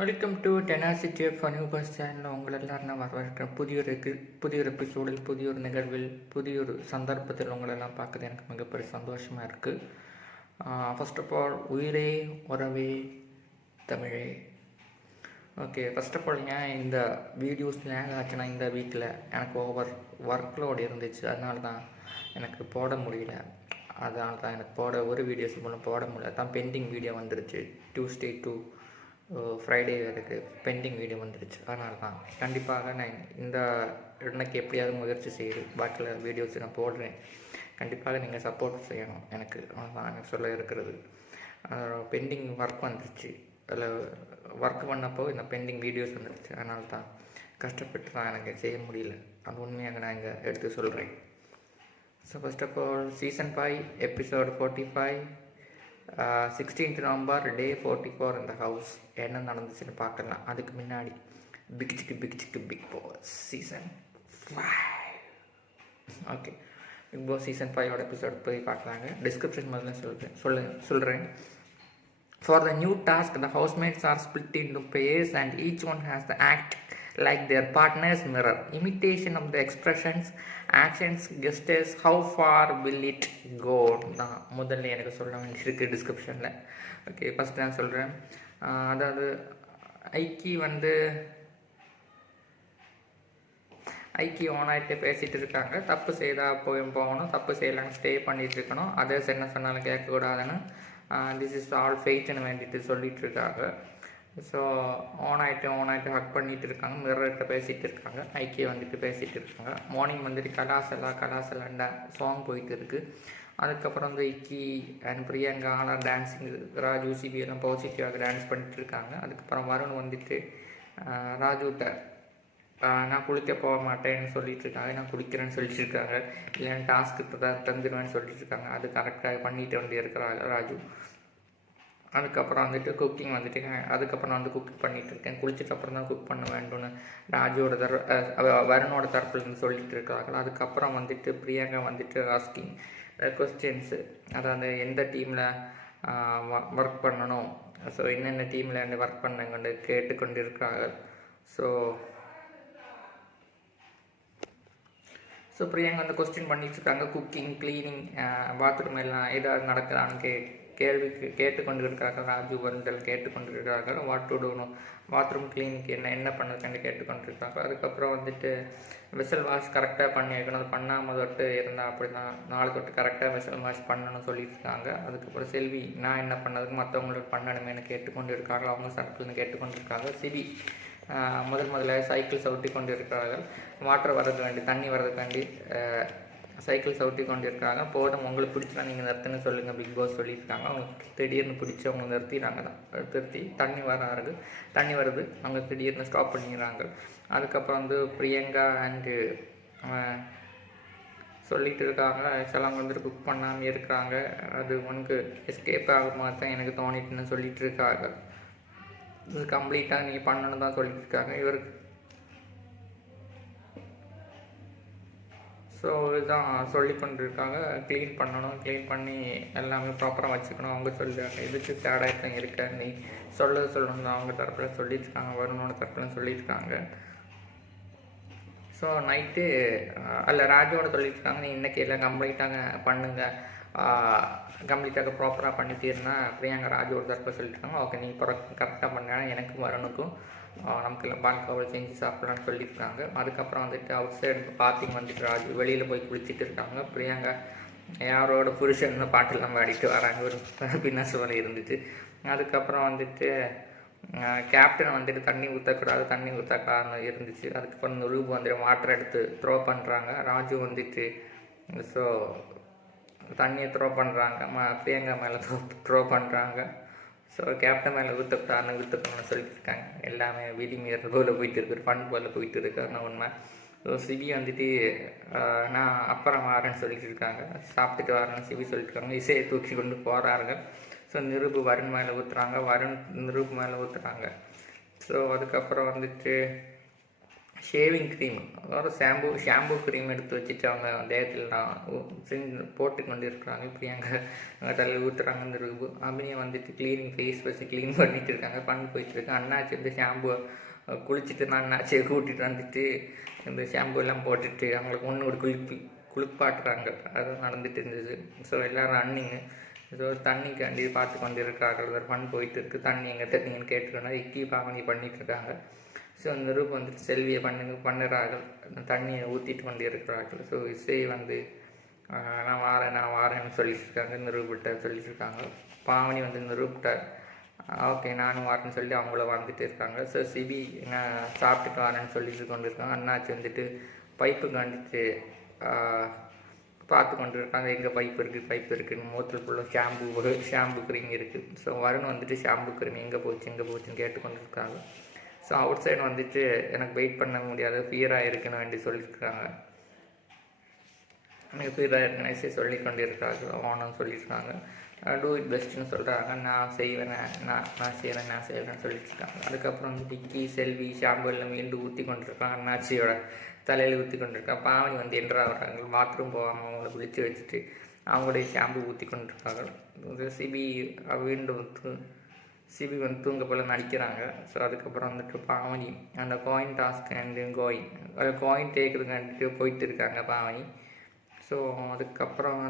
Welcome to tenacity of new bus சேனலில் உங்கள் எல்லோரும் நான் வரவேற்கிறேன். புதிய ஒரு எபிசோடில், புதிய ஒரு நிகழ்வில், புதிய ஒரு சந்தர்ப்பத்தில் உங்களெல்லாம் பார்க்குறது எனக்கு மிகப்பெரிய சந்தோஷமாக இருக்குது. ஃபர்ஸ்ட் ஆஃப் ஆல், உயிரே உறவே தமிழே. ஓகே, ஃபர்ஸ்ட் ஆஃப் ஆல், ஏன் இந்த வீடியோஸ் லேக் ஆச்சுன்னா, இந்த வீக்கில் எனக்கு ஒர்க் லோடு இருந்துச்சு. அதனால தான் எனக்கு போட முடியல. அதனால தான் எனக்கு ஒரு வீடியோஸ் மூலம் போட முடியல. தான் பெண்டிங் வீடியோ வந்துருச்சு. டியூஸ்டே டு ஃப்ரைடே எனக்கு பெண்டிங் வீடியோ வந்துடுச்சு. அதனால தான் கண்டிப்பாக நான் இந்த இன்னைக்கு எப்படியாவது முயற்சி செய்து பாக்கியில் வீடியோஸ் நான் போடுறேன். கண்டிப்பாக நீங்கள் சப்போர்ட் செய்யணும் எனக்கு. அதுதான் எனக்கு சொல்ல இருக்கிறது. பெண்டிங் ஒர்க் வந்துடுச்சு. அதில் ஒர்க் பண்ணப்போ இந்த பெண்டிங் வீடியோஸ் வந்துடுச்சு. அதனால தான் கஷ்டப்பட்டு தான் எனக்கு செய்ய முடியல. அது உண்மையாக நான் இங்கே எடுத்து சொல்கிறேன். So first of all, season 5 episode 45 16th November day 44 இந்த ஹவுஸ் என்ன நடந்துச்சுன்னு பார்க்கலாம். அதுக்கு முன்னாடி Bigg Boss season 5. Okay, Bigg Boss season 5ஓட எபிசோட் போய் பார்க்கலாங்க. டிஸ்கிரிப்ஷன் முதல்ல சொல்கிறேன். For the new task, the housemates are split into pairs and each one has to act like their partner's mirror. Imitation of the expressions, actions, gestures, how far will it go? தான் முதல்ல எனக்கு சொல்ல வேண்டியிருக்கு டிஸ்கிரிப்ஷனில். Okay, first நான் சொல்கிறேன். அதாவது ஐக்கி own ஆகிட்டு பேசிகிட்டு இருக்காங்க. தப்பு செய்தால் போகணும், தப்பு செய்யலான்னு ஸ்டே பண்ணிகிட்டு இருக்கணும். அதர்ஸ் என்ன சொன்னாலும் கேட்கக்கூடாதுன்னு திஸ் இஸ் ஆல் ஃபெய்ட்னு வேண்டிட்டு சொல்லிகிட்டு இருக்காங்க. ஸோ ஓன் ஆகிட்டு ஹக் பண்ணிகிட்டு இருக்காங்க. மிரர்கிட்ட பேசிகிட்டு இருக்காங்க. ஐக்கிய பேசிகிட்டு இருக்காங்க. மார்னிங் கலாசலாண்டா சாங் போயிட்டு இருக்குது. அதுக்கப்புறம் இக்கி அண்ட் பிரியங்கா ஆனால் டான்ஸிங், ராஜு சிபி எல்லாம் பாசிட்டிவாக டான்ஸ் பண்ணிட்டு இருக்காங்க. அதுக்கப்புறம் வருண் ராஜுகிட்ட நான் குளிக்க போக மாட்டேன்னு சொல்லிட்டு இருக்காங்க. நான் குளிக்கிறேன்னு சொல்லிட்டு இருக்காங்க. இல்லைன்னா டாஸ்க்கு தந்துடுவேன்னு சொல்லிட்டு இருக்காங்க. அது கரெக்டாக பண்ணிட்டு இருக்கிறாங்க ராஜு. அதுக்கப்புறம் குக்கிங் அதுக்கப்புறம் குக் பண்ணிகிட்டு இருக்கேன். குளிச்சுட்டு அப்புறம் தான் குக் பண்ண வேண்டும்னு ராஜுவோட வருணோட தரப்புலேருந்து சொல்லிட்டு இருக்காங்க. அதுக்கப்புறம் பிரியங்கா ஆஸ்கிங் கொஸ்டின்ஸு, அதாவது எந்த டீமில் ஒர்க் பண்ணணும், ஸோ என்னென்ன டீமில் ஒர்க் பண்ண கேட்டுக்கொண்டு இருக்கிறாங்க. ஸோ பிரியங்கா கொஸ்டின் பண்ணிட்டுருக்காங்க. குக்கிங், க்ளீனிங், பாத்ரூம் எல்லாம் ஏதாவது நடக்குதான்னு கேட்டுக்கொண்டு இருக்கிறார்கள். ராஜு கேட்டுக்கொண்டு இருக்கிறார்கள். வாட் டு டூனும் பாத்ரூம் கிளீனிக்கு என்ன பண்ணுறதுன்னு கேட்டுக்கொண்டு இருக்காங்க. அதுக்கப்புறம் வெசல் வாஷ் கரெக்டாக பண்ணி வைக்கணும். அது பண்ணாமல் தொட்டு இருந்தால் அப்படி தான் நாலு தொட்டு கரெக்டாக வெசல் வாஷ் பண்ணணும்னு சொல்லியிருக்காங்க. அதுக்கப்புறம் செல்வி நான் என்ன பண்ணதுக்கு மற்றவங்களுக்கு பண்ணணுமேனு கேட்டுக்கொண்டு இருக்காங்க. அவங்க சர்க்கிள்னு கேட்டுக்கொண்டு இருக்காங்க. சிபி முதல்ல சைக்கிள் சவுட்டி கொண்டு இருக்கிறார்கள். வாட்டர் வர்றதுக்காண்டி, தண்ணி வர்றதுக்காண்டி சைக்கிள் சவுட்டி கொண்டு இருக்காங்க. போதும், உங்களுக்கு பிடிச்சா நீங்கள் நிறுத்துன்னு சொல்லுங்கள் பிக் பாஸ் சொல்லியிருக்காங்க. அவங்க திடீர்னு பிடிச்சி அவங்க நிறுத்திடுறாங்க. நிறுத்தி தண்ணி வருது, அவங்க திடீர்னு ஸ்டாப் பண்ணிடுறாங்க. அதுக்கப்புறம் பிரியங்கா அண்டு சொல்லிகிட்டு இருக்காங்க. சிலவங்க குக் பண்ணாமல் இருக்கிறாங்க. அது உனக்கு எஸ்கேப் ஆகும் மாதிரி தான் எனக்கு தோணிட்டுன்னு சொல்லிகிட்டு இருக்காங்க. இது கம்ப்ளீட்டாக நீங்கள் பண்ணணும் தான் சொல்லிட்டு இருக்காங்க இவருக்கு. ஸோ இதுதான் சொல்லி கொண்டிருக்காங்க. க்ளீன் பண்ணணும், க்ளீன் பண்ணி எல்லாமே ப்ராப்பராக வச்சுக்கணும் அவங்க சொல்லியிருக்காங்க. இதுக்கு சேடாக தான் இருக்க, நீ சொல்லணும் தான் அவங்க தரப்பில் சொல்லியிருக்காங்க. வருணோட தரப்பில் சொல்லியிருக்காங்க. ஸோ நைட்டு ராஜோட சொல்லியிருக்காங்க, நீ இன்றைக்கி எல்லாம் கம்ப்ளீட்டாக கம்ப்ளீட்டாக ப்ராப்பராக பண்ணிட்டீர்னா பிரியங்கா ராஜோட தரப்பில் சொல்லியிருக்காங்க. ஓகே, நீ கரெக்டாக பண்ணா எனக்கும் வரணுக்கும் நமக்கு இல்லை பால்காவில் செஞ்சு சாப்பிட்லான்னு சொல்லியிருக்காங்க. அதுக்கப்புறம் அவுட் சைடு பார்க்கிங் ராஜு வெளியில் போய் குளிச்சுட்டு இருக்காங்க. பிரியங்கா யாரோட புருஷன்னு பாட்டெல்லாம் பாடிட்டு வராங்க. ஒரு பின்னஸ் வரை இருந்துச்சு. அதுக்கப்புறம் கேப்டன் தண்ணி ஊற்றக்கூடாதுன்னு இருந்துச்சு. அதுக்கப்புறம் ரூபு வாட்டர் எடுத்து த்ரோ பண்ணுறாங்க. ராஜு ஸோ தண்ணியை த்ரோ பண்ணுறாங்க. பிரியங்கா மேலே த்ரோ பண்ணுறாங்க. ஸோ கேப்டன் மேலே ஊற்றக்கூடாதுன்னு சொல்லிட்டு இருக்காங்க. எல்லாமே விதி மீறல் போல் போயிட்டு இருக்கு, ஃபன் போல் போயிட்டு இருக்காங்க உண்மை. ஸோ சிபி நான் அப்புறம் வரேன்னு சொல்லிட்டு இருக்காங்க. சாப்பிட்டுட்டு வரேன்னு சிபி சொல்லிட்டு இருக்காங்க. இசையை தூக்கி கொண்டு போகிறாங்க. ஸோ நிருபு வருண் மேலே ஊற்றுறாங்க, வருண் நிருபு மேலே ஊற்றுறாங்க. ஸோ அதுக்கப்புறம் ஷேவிங் க்ரீம், அதாவது ஷாம்பு க்ரீம் எடுத்து வச்சுட்டு அவங்க தேகத்தில் போட்டு கொண்டு இருக்கிறாங்க. பிரியங்கா தலையில் ஊற்றுறாங்க. இந்த அபினியை வந்துட்டு க்ளீனிங் ஃபேஸ் வச்சு க்ளீன் பண்ணிட்டு இருக்காங்க. போயிட்டுருக்கு. அண்ணாச்சி வந்து ஷாம்பு குளிச்சுட்டு நான் அண்ணாச்சியை கூட்டிகிட்டு வந்துட்டு இந்த ஷாம்பு எல்லாம் போட்டுட்டு அவங்களுக்கு ஒரு குளிப்பாட்டுறாங்க. அது நடந்துட்டு இருந்தது. ஸோ எல்லோரும் அண்ணிங்க. ஸோ தண்ணிக்காண்டி பார்த்து கொண்டு இருக்கிறார்கள். ஒரு போயிட்டு இருக்குது. தண்ணி எங்கே தண்ணிங்கன்னு கேட்டுருக்கோன்னா இக்கி பாவனி பண்ணிகிட்ருக்காங்க. ஸோ அந்த ரூப் வந்துட்டு செல்வியை பண்ணுறார்கள். தண்ணியை ஊற்றிட்டு கொண்டு இருக்கிறார்கள். ஸோ இசை வந்து நான் வாரேன்னு சொல்லிட்டுருக்காங்க. இந்த ரூபிட்ட சொல்லிட்டுருக்காங்க. பாவனி வந்து இந்த ரூப்கிட்ட ஓகே நானும் வரேன்னு சொல்லி அவங்கள வந்துட்டு இருக்காங்க. ஸோ சிபி நான் சாப்பிட்டுட்டு வரேன்னு சொல்லிட்டு கொண்டு இருக்காங்க. அண்ணாச்சி வந்துட்டு பைப்பு காண்டிட்டு பார்த்து கொண்டு இருக்காங்க. எங்கே பைப் இருக்குதுன்னு மூத்தில் ஃபுல்லாக ஷாம்பு க்ரீம் இருக்குது. ஸோ வருண் வந்துட்டு ஷாம்பு க்ரீம் எங்கே போச்சுன்னு கேட்டுக்கொண்டு இருக்காங்க. ஸோ அவுட் சைடு வந்துட்டு எனக்கு வெயிட் பண்ண முடியாது, ஃபியராக இருக்குன்னு வேண்டி சொல்லியிருக்காங்க. எனக்கு ஃபியராக இருக்குன்னு சொல்லி கொண்டு இருக்காங்க. ஓனம்னு சொல்லியிருக்காங்க. டூ இட் பெஸ்ட்டுன்னு சொல்கிறாங்க. நான் செய்வேன், நான் செய்கிறேன்னு சொல்லிட்டுருக்காங்க. அதுக்கப்புறம் வந்து டிக்கி செல்வி ஷாம்பு எல்லாம் மீண்டும் ஊற்றி கொண்டிருக்காங்க. அண்ணாச்சியோட தலையில் ஊற்றி கொண்டிருக்காங்க. பாவனி வந்து என்ட்ராகிறாங்க. பாத்ரூம் போகாமல் அவங்கள குளித்து வச்சுட்டு அவங்களுடைய ஷாம்பு ஊற்றி கொண்டிருக்காங்க. சிபி வந்து தூங்க போல் நடிக்கிறாங்க. ஸோ அதுக்கப்புறம் வந்துட்டு பாவனி அந்த காயின் டாஸ்க் அண்டு காயின் டேக்குறதுக்காண்டிட்டு போயிட்டு இருக்காங்க பாவனி. ஸோ அதுக்கப்புறம்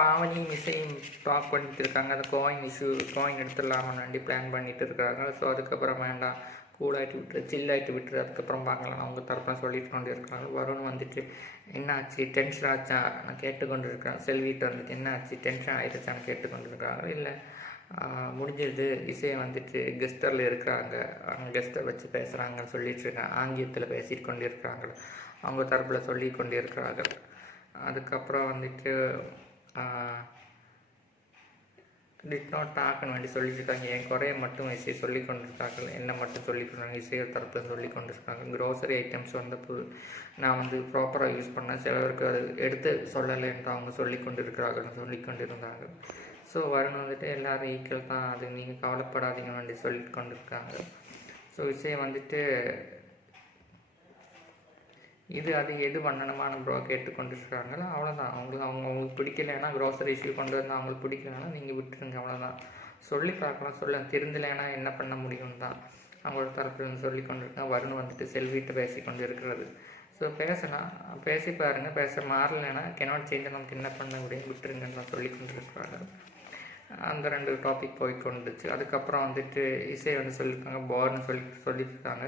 பாவனி மிஸ்ஸையும் டாக் பண்ணிட்டு இருக்காங்க. அந்த காயின் எடுத்துடலாமான்னு பிளான் பண்ணிட்டு இருக்காங்க. ஸோ அதுக்கப்புறம் வேண்டாம், கூலாகிட்டு சில்லாகிட்டு விட்டுரு, அதுக்கப்புறம் பார்க்கலாம் அவங்க தரப்புல சொல்லிட்டு கொண்டு இருக்காங்க. வருண் வந்துட்டு என்னாச்சு, டென்ஷன் ஆச்சா நான் கேட்டுக்கொண்டு இருக்கிறேன். செல்விட்டு வந்துட்டு என்னாச்சு, டென்ஷன் ஆகிடுச்சான்னு கேட்டுக்கொண்டு இருக்காங்க. இல்லை முடிஞ்சது, இசையை வந்துட்டு கெஸ்டரில் இருக்கிறாங்க, அவங்க கெஸ்டர் வச்சு பேசுகிறாங்கன்னு சொல்லிட்டு இருக்காங்க. ஆங்கிலத்தில் பேசிட்டு கொண்டு இருக்கிறாங்க, அவங்க தரப்பில் சொல்லி கொண்டு இருக்கிறாங்க. அதுக்கப்புறம் வந்துட்டு டிட் நாட் டாக்னு வேண்டி சொல்லிட்டுருக்காங்க. என் குறைய மட்டும் இசையை சொல்லி கொண்டிருக்காங்க, என்ன மட்டும் சொல்லிக்கொண்டாங்க, இசையை தரப்பில் சொல்லி கொண்டிருக்காங்க. க்ரோசரி ஐட்டம்ஸ் வந்தபோது நான் வந்து ப்ராப்பராக யூஸ் பண்ணேன், சிலருக்கு அது எடுத்து சொல்லலை என்று அவங்க சொல்லி கொண்டிருக்கிறாங்கன்னு சொல்லி கொண்டிருந்தாங்க. ஸோ வருண் வந்துட்டு எல்லோரும் ஈக்குவல் தான், அது நீங்கள் கவலைப்படாதீங்க வேண்டி சொல்லி கொண்டிருக்காங்க. ஸோ இசையை வந்துட்டு அது எது பண்ணணுமான ப்ரோ கேட்டுக்கொண்டிருக்காங்களோ அவ்வளோதான். அவங்களுக்கு பிடிக்கலைன்னா க்ரோசரி இஷ்யூ கொண்டு வந்தால் அவங்களுக்கு பிடிக்கலைன்னா நீங்கள் விட்டுருங்க, அவ்வளோதான். சொல்லி பார்க்கலாம், திருந்தலைன்னா என்ன பண்ண முடியும் தான் அவங்களோட தரப்புலேருந்து சொல்லி கொண்டிருக்காங்க. வருண் வந்துட்டு செல்விட்டு பேசி கொண்டு இருக்கிறது. ஸோ பேசலாம், பேசி பாருங்கள், மாறலைன்னா கெனாட் சேஞ்ச், நமக்கு என்ன பண்ண முடியும், விட்டுருங்கன்னு தான் சொல்லி கொண்டிருக்கிறாங்க. அந்த 2 டாபிக் போய்கொண்டுச்சு. அதுக்கப்புறம் வந்துட்டு இசை வந்து சொல்லியிருக்காங்க, போர்னு சொல்லியிருக்காங்க.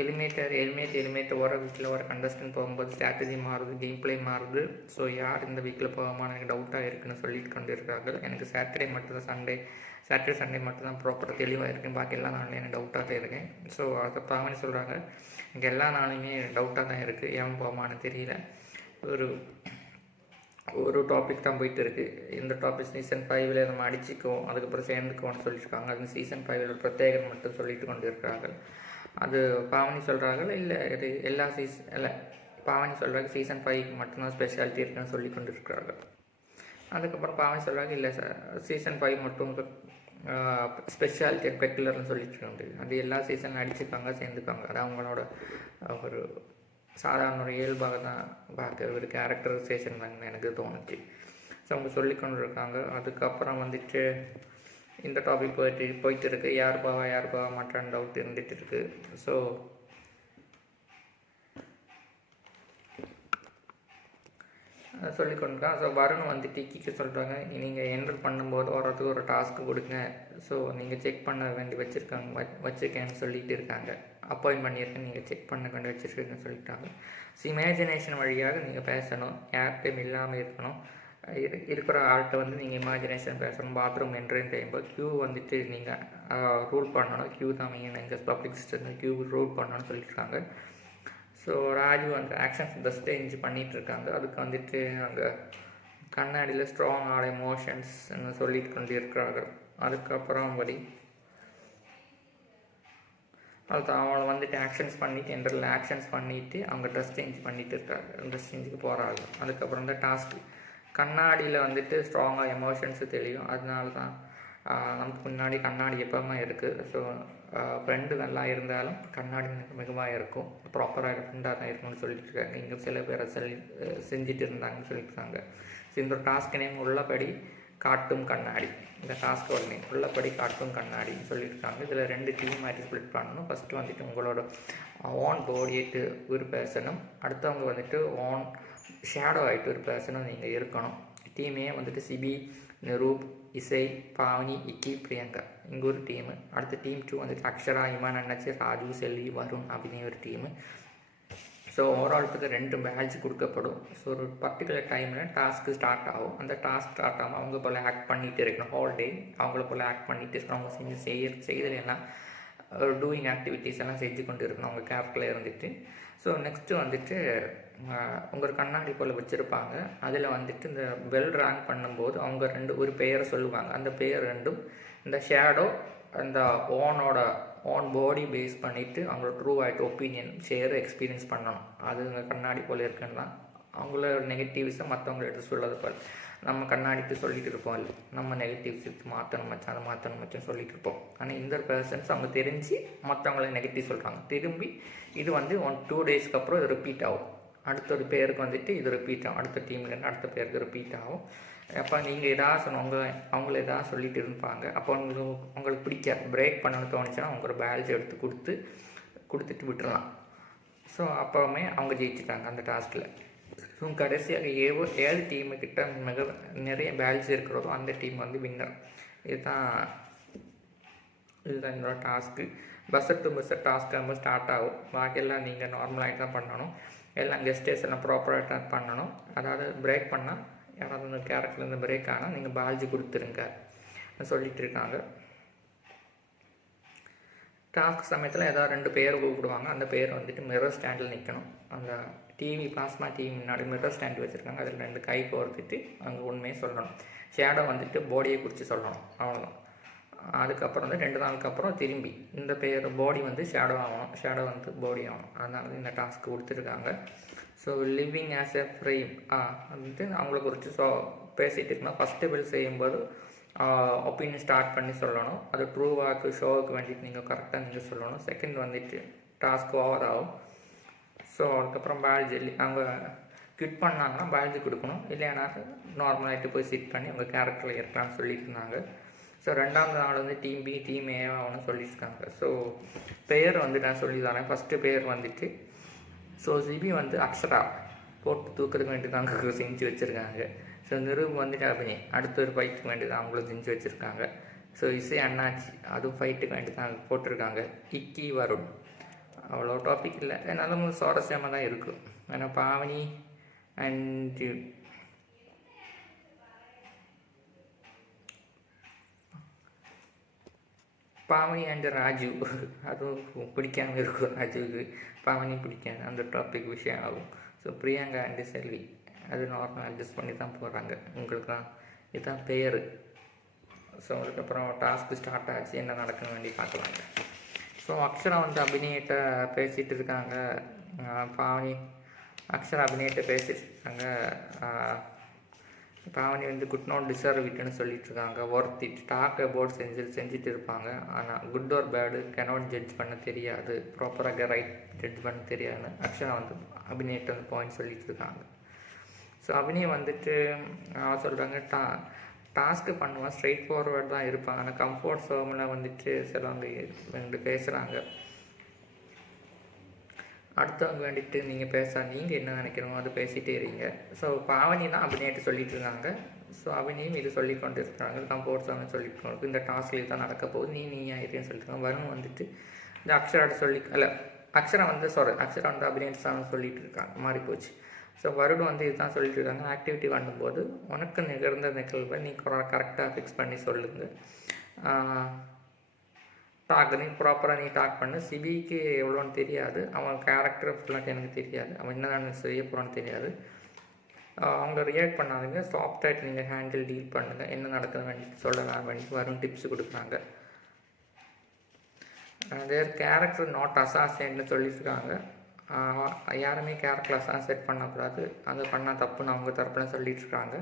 எலிமேட் ஒரு வீக்கில் ஒரு கண்டஸ்டன்ட் போகும்போது ஸ்ட்ராட்டஜி மாறுது, கேம் பிளே மாறுது. ஸோ யார் இந்த வீக்கில் போகாமல் எனக்கு டவுட்டாக இருக்குதுன்னு சொல்லிட்டு கொண்டு இருக்கிறாங்க. எனக்கு சாட்டர்டே சண்டே மட்டும்தான் ப்ராப்பராக தெளிவாக இருக்குன்னு, பாக்கி எல்லா நாளுமே எனக்கு டவுட்டாக தான் இருக்கேன். ஸோ அதை பாவனி சொல்கிறாங்க, எனக்கு எல்லா நாளுமே டவுட்டாக தான் இருக்குது, ஏன் போகாமான்னு தெரியல. ஒரு டாபிக் தான் போயிட்டு இருக்குது. இந்த டாபிக் சீசன் 5 நம்ம அடிச்சிக்குவோம், அதுக்கப்புறம் சேர்ந்துக்குவோம்னு சொல்லியிருக்காங்க. அது சீசன் 5 பிரத்யேகம் மட்டும் சொல்லிட்டு கொண்டு இருக்கிறாங்க. அது பாவனி சொல்கிறார்கள், இல்லை இது எல்லா இல்லை பாவனி சொல்கிறாங்க சீசன் 5 மட்டும்தான் ஸ்பெஷாலிட்டி இருக்குன்னு சொல்லி கொண்டு இருக்கிறார்கள். அதுக்கப்புறம் பாவனி சொல்கிறாங்க, இல்லை சார் சீசன் 5 மட்டும் ஸ்பெஷாலிட்டி பெக்குலர்னு சொல்லிட்டு இருக்காங்க. அது எல்லா சீசன் அடிச்சுப்பாங்க, சேர்ந்துப்பாங்க. அது அவங்களோட ஒரு சாதாரண ஒரு இயல்பாக தான் பார்க்குற ஒரு கேரக்டரைசேஷன் தாங்க எனக்கு தோணுச்சு. ஸோ அவங்க சொல்லி கொண்டு இருக்காங்க. அதுக்கப்புறம் வந்துட்டு இந்த டாபிக் போயிட்டு இருக்குது, யார் போக மாட்டான்னு டவுட் இருந்துகிட்டு இருக்குது. ஸோ சொல்லிக்கொண்டிருக்கான். ஸோ வருண் வந்து டிக்கிக்கு சொல்கிறாங்க, நீங்கள் என்ட்ரு பண்ணும்போது வரதுக்கு ஒரு டாஸ்க்கு கொடுங்க, ஸோ நீங்கள் செக் பண்ண வேண்டி வச்சுருக்கேன்னு சொல்லிட்டு இருக்காங்க. அப்பாயின்ட் பண்ணியிருக்கேன், நீங்கள் செக் பண்ண வேண்டி வச்சுருக்கேன்னு சொல்லிட்டாங்க. ஸோ இமேஜினேஷன் வழியாக நீங்கள் பேசணும், யார்கிட்டையும் இல்லாமல் இருக்கணும். இருக்கிற ஆள்கிட்ட வந்து நீங்கள் இமேஜினேஷன் பேசணும். பாத்ரூம் என்ட்ரின் டைம் க்யூ வந்துட்டு நீங்கள் ரூல் பண்ணணும், க்யூ தான் எங்கள் பப்ளிக் சிஸ்டம் க்யூ ரூல் பண்ணணும்னு சொல்லியிருக்காங்க. ஸோ ராஜு வந்து ஆக்ஷன்ஸ் பெஸ்ட்டே பண்ணிகிட்ருக்காங்க. அதுக்கு வந்துட்டு அங்கே கண்ணாடியில் ஸ்ட்ராங் ஆட எமோஷன்ஸ்ன்னு சொல்லிட்டு கொண்டு இருக்கிறார்கள். அதுக்கப்புறம் அது அவங்கள வந்துட்டு ஆக்ஷன்ஸ் பண்ணிவிட்டு என்ட்ரில் ஆக்ஷன்ஸ் பண்ணிவிட்டு அவங்க ட்ரெஸ் சேஞ்ச் பண்ணிகிட்டு இருக்காங்க, ட்ரெஸ் சேஞ்சுக்கு போகிறாங்க. அதுக்கப்புறம் தான் டாஸ்க்கு கண்ணாடியில் வந்துட்டு ஸ்ட்ராங்காக எமோஷன்ஸு தெரியும், அதனால தான் நமக்கு முன்னாடி கண்ணாடி எப்போவுமே இருக்குது. ஸோ ஃப்ரெண்டு நல்லா இருந்தாலும் கண்ணாடி எனக்கு மிகமாக இருக்கும். ப்ராப்பராக ஃப்ரெண்டாக தான் இருக்கணும்னு சொல்லிட்டு இருக்காங்க. இங்கே சில பேரை செஞ்சுட்டு இருந்தாங்கன்னு சொல்லியிருக்காங்க. ஸோ இந்த டாஸ்க் நேம் உள்ளபடி காட்டும் கண்ணாடி. இந்த டாஸ்க்கோட நேம் உள்ளபடி காட்டும் கண்ணாடின்னு சொல்லியிருக்காங்க. இதில் 2 டீம் மாதிரி ஸ்ப்ளிட் பண்ணணும். ஃபஸ்ட்டு வந்துட்டு உங்களோட ஓன் பாடி ஆகிட்டு ஒரு பேர்சனும், அடுத்தவங்க வந்துட்டு ஓன் ஷேடோ ஆகிட்டு ஒரு பேர்சனும் நீங்கள் இருக்கணும். டீமே வந்துட்டு சிபி, நிரூப், இசை, பாவனி, இக்கி, பிரியங்கா இங்கே ஒரு டீமு. அடுத்த டீம் 2 வந்துட்டு அக்ஷரா, இமான் அண்ணாச்சி, ராஜு, செல்வி, வருண் அப்படின்னு ஒரு டீமு. ஸோ ஓவராலுக்கு 2 பேட்ச் கொடுக்கப்படும். ஸோ ஒரு பர்டிகுலர் டைமில் டாஸ்க்கு ஸ்டார்ட் ஆகும். அந்த டாஸ்க் ஸ்டார்ட் ஆகும் அவங்க போல் ஆக்ட் பண்ணிகிட்டு இருக்கணும். ஹோல் டே அவங்கள போல் ஆக்ட் பண்ணிகிட்டு இருக்கணும். அவங்க செய்தலாம் டூயிங் ஆக்டிவிட்டீஸ் எல்லாம் செஞ்சு கொண்டு இருக்கணும் அவங்க கேரக்டரில் இருந்துட்டு. ஸோ நெக்ஸ்ட்டு வந்துட்டு உங்கள் கண்ணாடி போல் வச்சுருப்பாங்க. அதில் வந்துட்டு இந்த பெல் ரேங்க் பண்ணும்போது அவங்க ஒரு பெயரை சொல்லுவாங்க. அந்த பெயர் 2ம் இந்த ஷேடோ அந்த ஓன் பாடி பேஸ் பண்ணிவிட்டு அவங்களோட ட்ரூ ஆகிட்டு ஒப்பீனியன் எக்ஸ்பீரியன்ஸ் பண்ணணும். அது இந்த கண்ணாடி போல் இருக்குன்னா அவங்களோட நெகட்டிவ்ஸை மற்றவங்களை எடுத்து சொல்லது போல் நம்ம கண்ணாடிட்டு சொல்லிட்டு இருப்போம். இல்லை நம்ம நெகட்டிவ்ஸ் மாற்றணும் மச்சான், அதை மாற்றணும் மச்சான் சொல்லிட்டு இருப்போம். ஆனால் இந்த பர்சன்ஸ் அவங்க தெரிஞ்சு மற்றவங்களை நெகட்டிவ் சொல்கிறாங்க. திரும்பி இது வந்து 2 டேஸ்க்கு அப்புறம் இது ரிப்பீட் ஆகும். அடுத்த ஒரு பேருக்கு வந்துட்டு இது ரிப்பீட் ஆகும். அடுத்த டீம்லேருந்து அடுத்த பேருக்கு ரிப்பீட் ஆகும். அப்போ நீங்கள் எதாவது அவங்கள எதாவது சொல்லிட்டு இருப்பாங்க. அப்போ உங்களுக்கு பிடிக்காது, பிரேக் பண்ணணும்னு தோணுச்சுன்னா அவங்க ஒரு பேட்ச் எடுத்து கொடுத்துட்டு விட்டுடலாம். ஸோ அப்போவுமே அவங்க ஜெயிச்சிட்டாங்க அந்த டாஸ்கில். ஸோ கடைசியாக 7 டீமுக்கிட்ட நிறைய பேட்ச் இருக்கிறதோ அந்த டீம் வந்து வின்னர். இதுதான் என்னோட task. Buzzer to buzzer task நம்ம ஸ்டார்ட் ஆகும். பாக்கியெல்லாம் நீங்கள் நார்மலாகிட்டு தான் பண்ணணும். எல்லாம் கெஸ்டேஸ் எல்லாம் ப்ராப்பராக பண்ணணும். அதாவது பிரேக் பண்ணால் யாராவது அந்த கேரக்டர்லேருந்து பிரேக் ஆனால் நீங்கள் பால்ஜி கொடுத்துருங்க சொல்லிகிட்டு இருக்காங்க. டாஸ்க் சமயத்தில் ஏதாவது 2 பேர் கூப்பிடுவாங்க. அந்த பேர் வந்துட்டு மிரர் ஸ்டாண்டில் நிற்கணும். அந்த பிளாஸ்மா டிவி முன்னாடி மிரர் ஸ்டாண்ட் வச்சுருக்காங்க. அதில் 2 கை கோர்த்துட்டு அங்கே உண்மையை சொல்லணும். ஷேடோ வந்துட்டு பாடியை குறித்து சொல்லணும். அவ்வளோதான். அதுக்கப்புறம் வந்து 2 நாளுக்கு அப்புறம் திரும்பி இந்த பேர் பாடி வந்து ஷேடோ ஆகணும், ஷேடோ வந்து பாடி ஆகணும். அதனால இந்த டாஸ்க் கொடுத்துருக்காங்க. So living as a frame வந்துட்டு அவங்கள குறித்து பேசிகிட்டு இருக்கணும். ஃபஸ்ட்டு பில் செய்யும்போது ஒப்பீனியன் ஸ்டார்ட் பண்ணி சொல்லணும். அது ட்ரூவாக்கு ஷோவுக்கு வேண்டிட்டு நீங்கள் கரெக்டாக சொல்லணும். செகண்ட் வந்துட்டு டாஸ்க் ஓவர் ஆகும். ஸோ அதுக்கப்புறம் பயாலஜி அவங்க கிட் பண்ணாங்கன்னா பயாலஜி கொடுக்கணும். இல்லைன்னா நார்மலாகிட்டு போய் சிட் பண்ணி அவங்க கேரக்டரில் இருக்கலாம்னு சொல்லிட்டு இருந்தாங்க. ஸோ 2ஆவது நாள் வந்து டீம் பி, டீம் ஏ அவனு சொல்லியிருக்காங்க. ஸோ பேர் வந்து நான் சொல்லி தரேன். ஃபஸ்ட்டு பேர் வந்துட்டு சிபி வந்து அக்ஷரா போட்டு தூக்கிறதுக்கு வேண்டி தான் அவங்க செஞ்சு வச்சுருக்காங்க. ஸோ நிரூப் வந்துட்டு அபினி அடுத்த ஒரு ஃபைட்டுக்கு வேண்டி தான் அவங்களும் செஞ்சு வச்சுருக்காங்க. ஸோ இசை அண்ணாச்சி அதுவும் ஃபைட்டுக்கு வேண்டி தான் போட்டிருக்காங்க. இக்கி, வருண் அவ்வளோ டாபிக் இல்லை, என்னாலும் சுவாரஸ்யமாக தான் இருக்கும். ஏன்னா பாவனி அண்ட் ராஜு அதுவும் பிடிக்காமல் இருக்கும். ராஜுவுக்கு பாவனி பிடிக்காது, அந்த டாபிக் விஷயம் ஆகும். ஸோ பிரியங்கா அண்ட் செல்வி அது நார்மல் அட்ஜஸ்ட் பண்ணி தான் போகிறாங்க. உங்களுக்கு தான் இதுதான் பேர். ஸோ அதுக்கப்புறம் டாஸ்க்கு ஸ்டார்ட் ஆச்சு, என்ன நடக்குன்னு வேண்டி பார்க்கலாங்க. ஸோ அக்ஷரா வந்து அபிநயிட்ட பேசிகிட்டு இருக்காங்க. அக்ஷரா அபிநயிட்ட பேசிகிட்டு இருக்காங்க. பாவனி வந்து குட் நாட் டிசர்வ் இட்னு சொல்லிட்டு இருக்காங்க. ஒர்த் இட் டாக் அபவுட் செஞ்சுட்டு இருப்பாங்க. ஆனால் good or bad cannot judge பண்ண தெரியாது, ப்ராப்பராக ரைட் ஜட்ஜ் பண்ண தெரியாதுன்னு அக்ஷரா வந்து அபிநயிட்ட வந்து பாயிண்ட் சொல்லிட்டு இருக்காங்க. ஸோ அபிநய் வந்துட்டு சொல்கிறாங்க டாஸ்க்கு பண்ணுவான், ஸ்ட்ரெயிட் ஃபார்வர்ட் தான் இருப்பாங்க. ஆனால் கம்ஃபர்ட் ஜோனில் வந்துட்டு சிலவங்க பேசுகிறாங்க. அடுத்தவங்க வேண்டிட்டு நீங்கள் நீங்கள் என்ன நினைக்கிறோம் அது பேசிகிட்டே இருங்க. ஸோ பாவனி தான் அபிநயிட்டு சொல்லிட்டு இருக்காங்க. ஸோ அபிநயும் இது சொல்லி கொண்டு இருக்கிறாங்க. கம்ஃபர்ட் ஜோன் சொல்லிட்டு இருக்கோம். இந்த டாஸ்கில் தான் நடக்க போகுது, நீ ஆயிருன்னு சொல்லிட்டு வருண் வந்துட்டு இந்த அக்ஷரா வந்து அபிநயிட்டு தான் சொல்லிட்டு இருக்காங்க. மாறி போச்சு. ஸோ வருண் வந்து இதுதான் சொல்லிட்டு இருக்காங்க. ஆக்டிவிட்டி பண்ணும்போது உனக்கு நிகழ்ந்த நிகழ்வை நீ கரெக்டாக ஃபிக்ஸ் பண்ணி சொல்லுங்கள். நீ ப்ராப்பராக டாக் பண்ணு. சிபிக்கு எவ்வளோன்னு தெரியாது, அவன் கேரக்டர் ஃபுல்லாக எனக்கு தெரியாது, அவன் என்ன செய்ய போகிறான்னு தெரியாது. அவங்க ரியாக்ட் பண்ணாதீங்க, சாஃப்டாக நீங்கள் ஹேண்டில் டீல் பண்ணுங்கள். என்ன நடக்குது வேண்டிட்டு சொல்லலாம் வேண்டிட்டு வரும் டிப்ஸ் கொடுக்குறாங்க. தேர் கேரக்டர் நாட் அசாசியேட்னு சொல்லியிருக்காங்க. யாருமே கேரக்டர் அசாசியேட் பண்ணக்கூடாது, அது பண்ணால் தப்புன்னு அவங்க தரப்புல சொல்லிகிட்ருக்காங்க.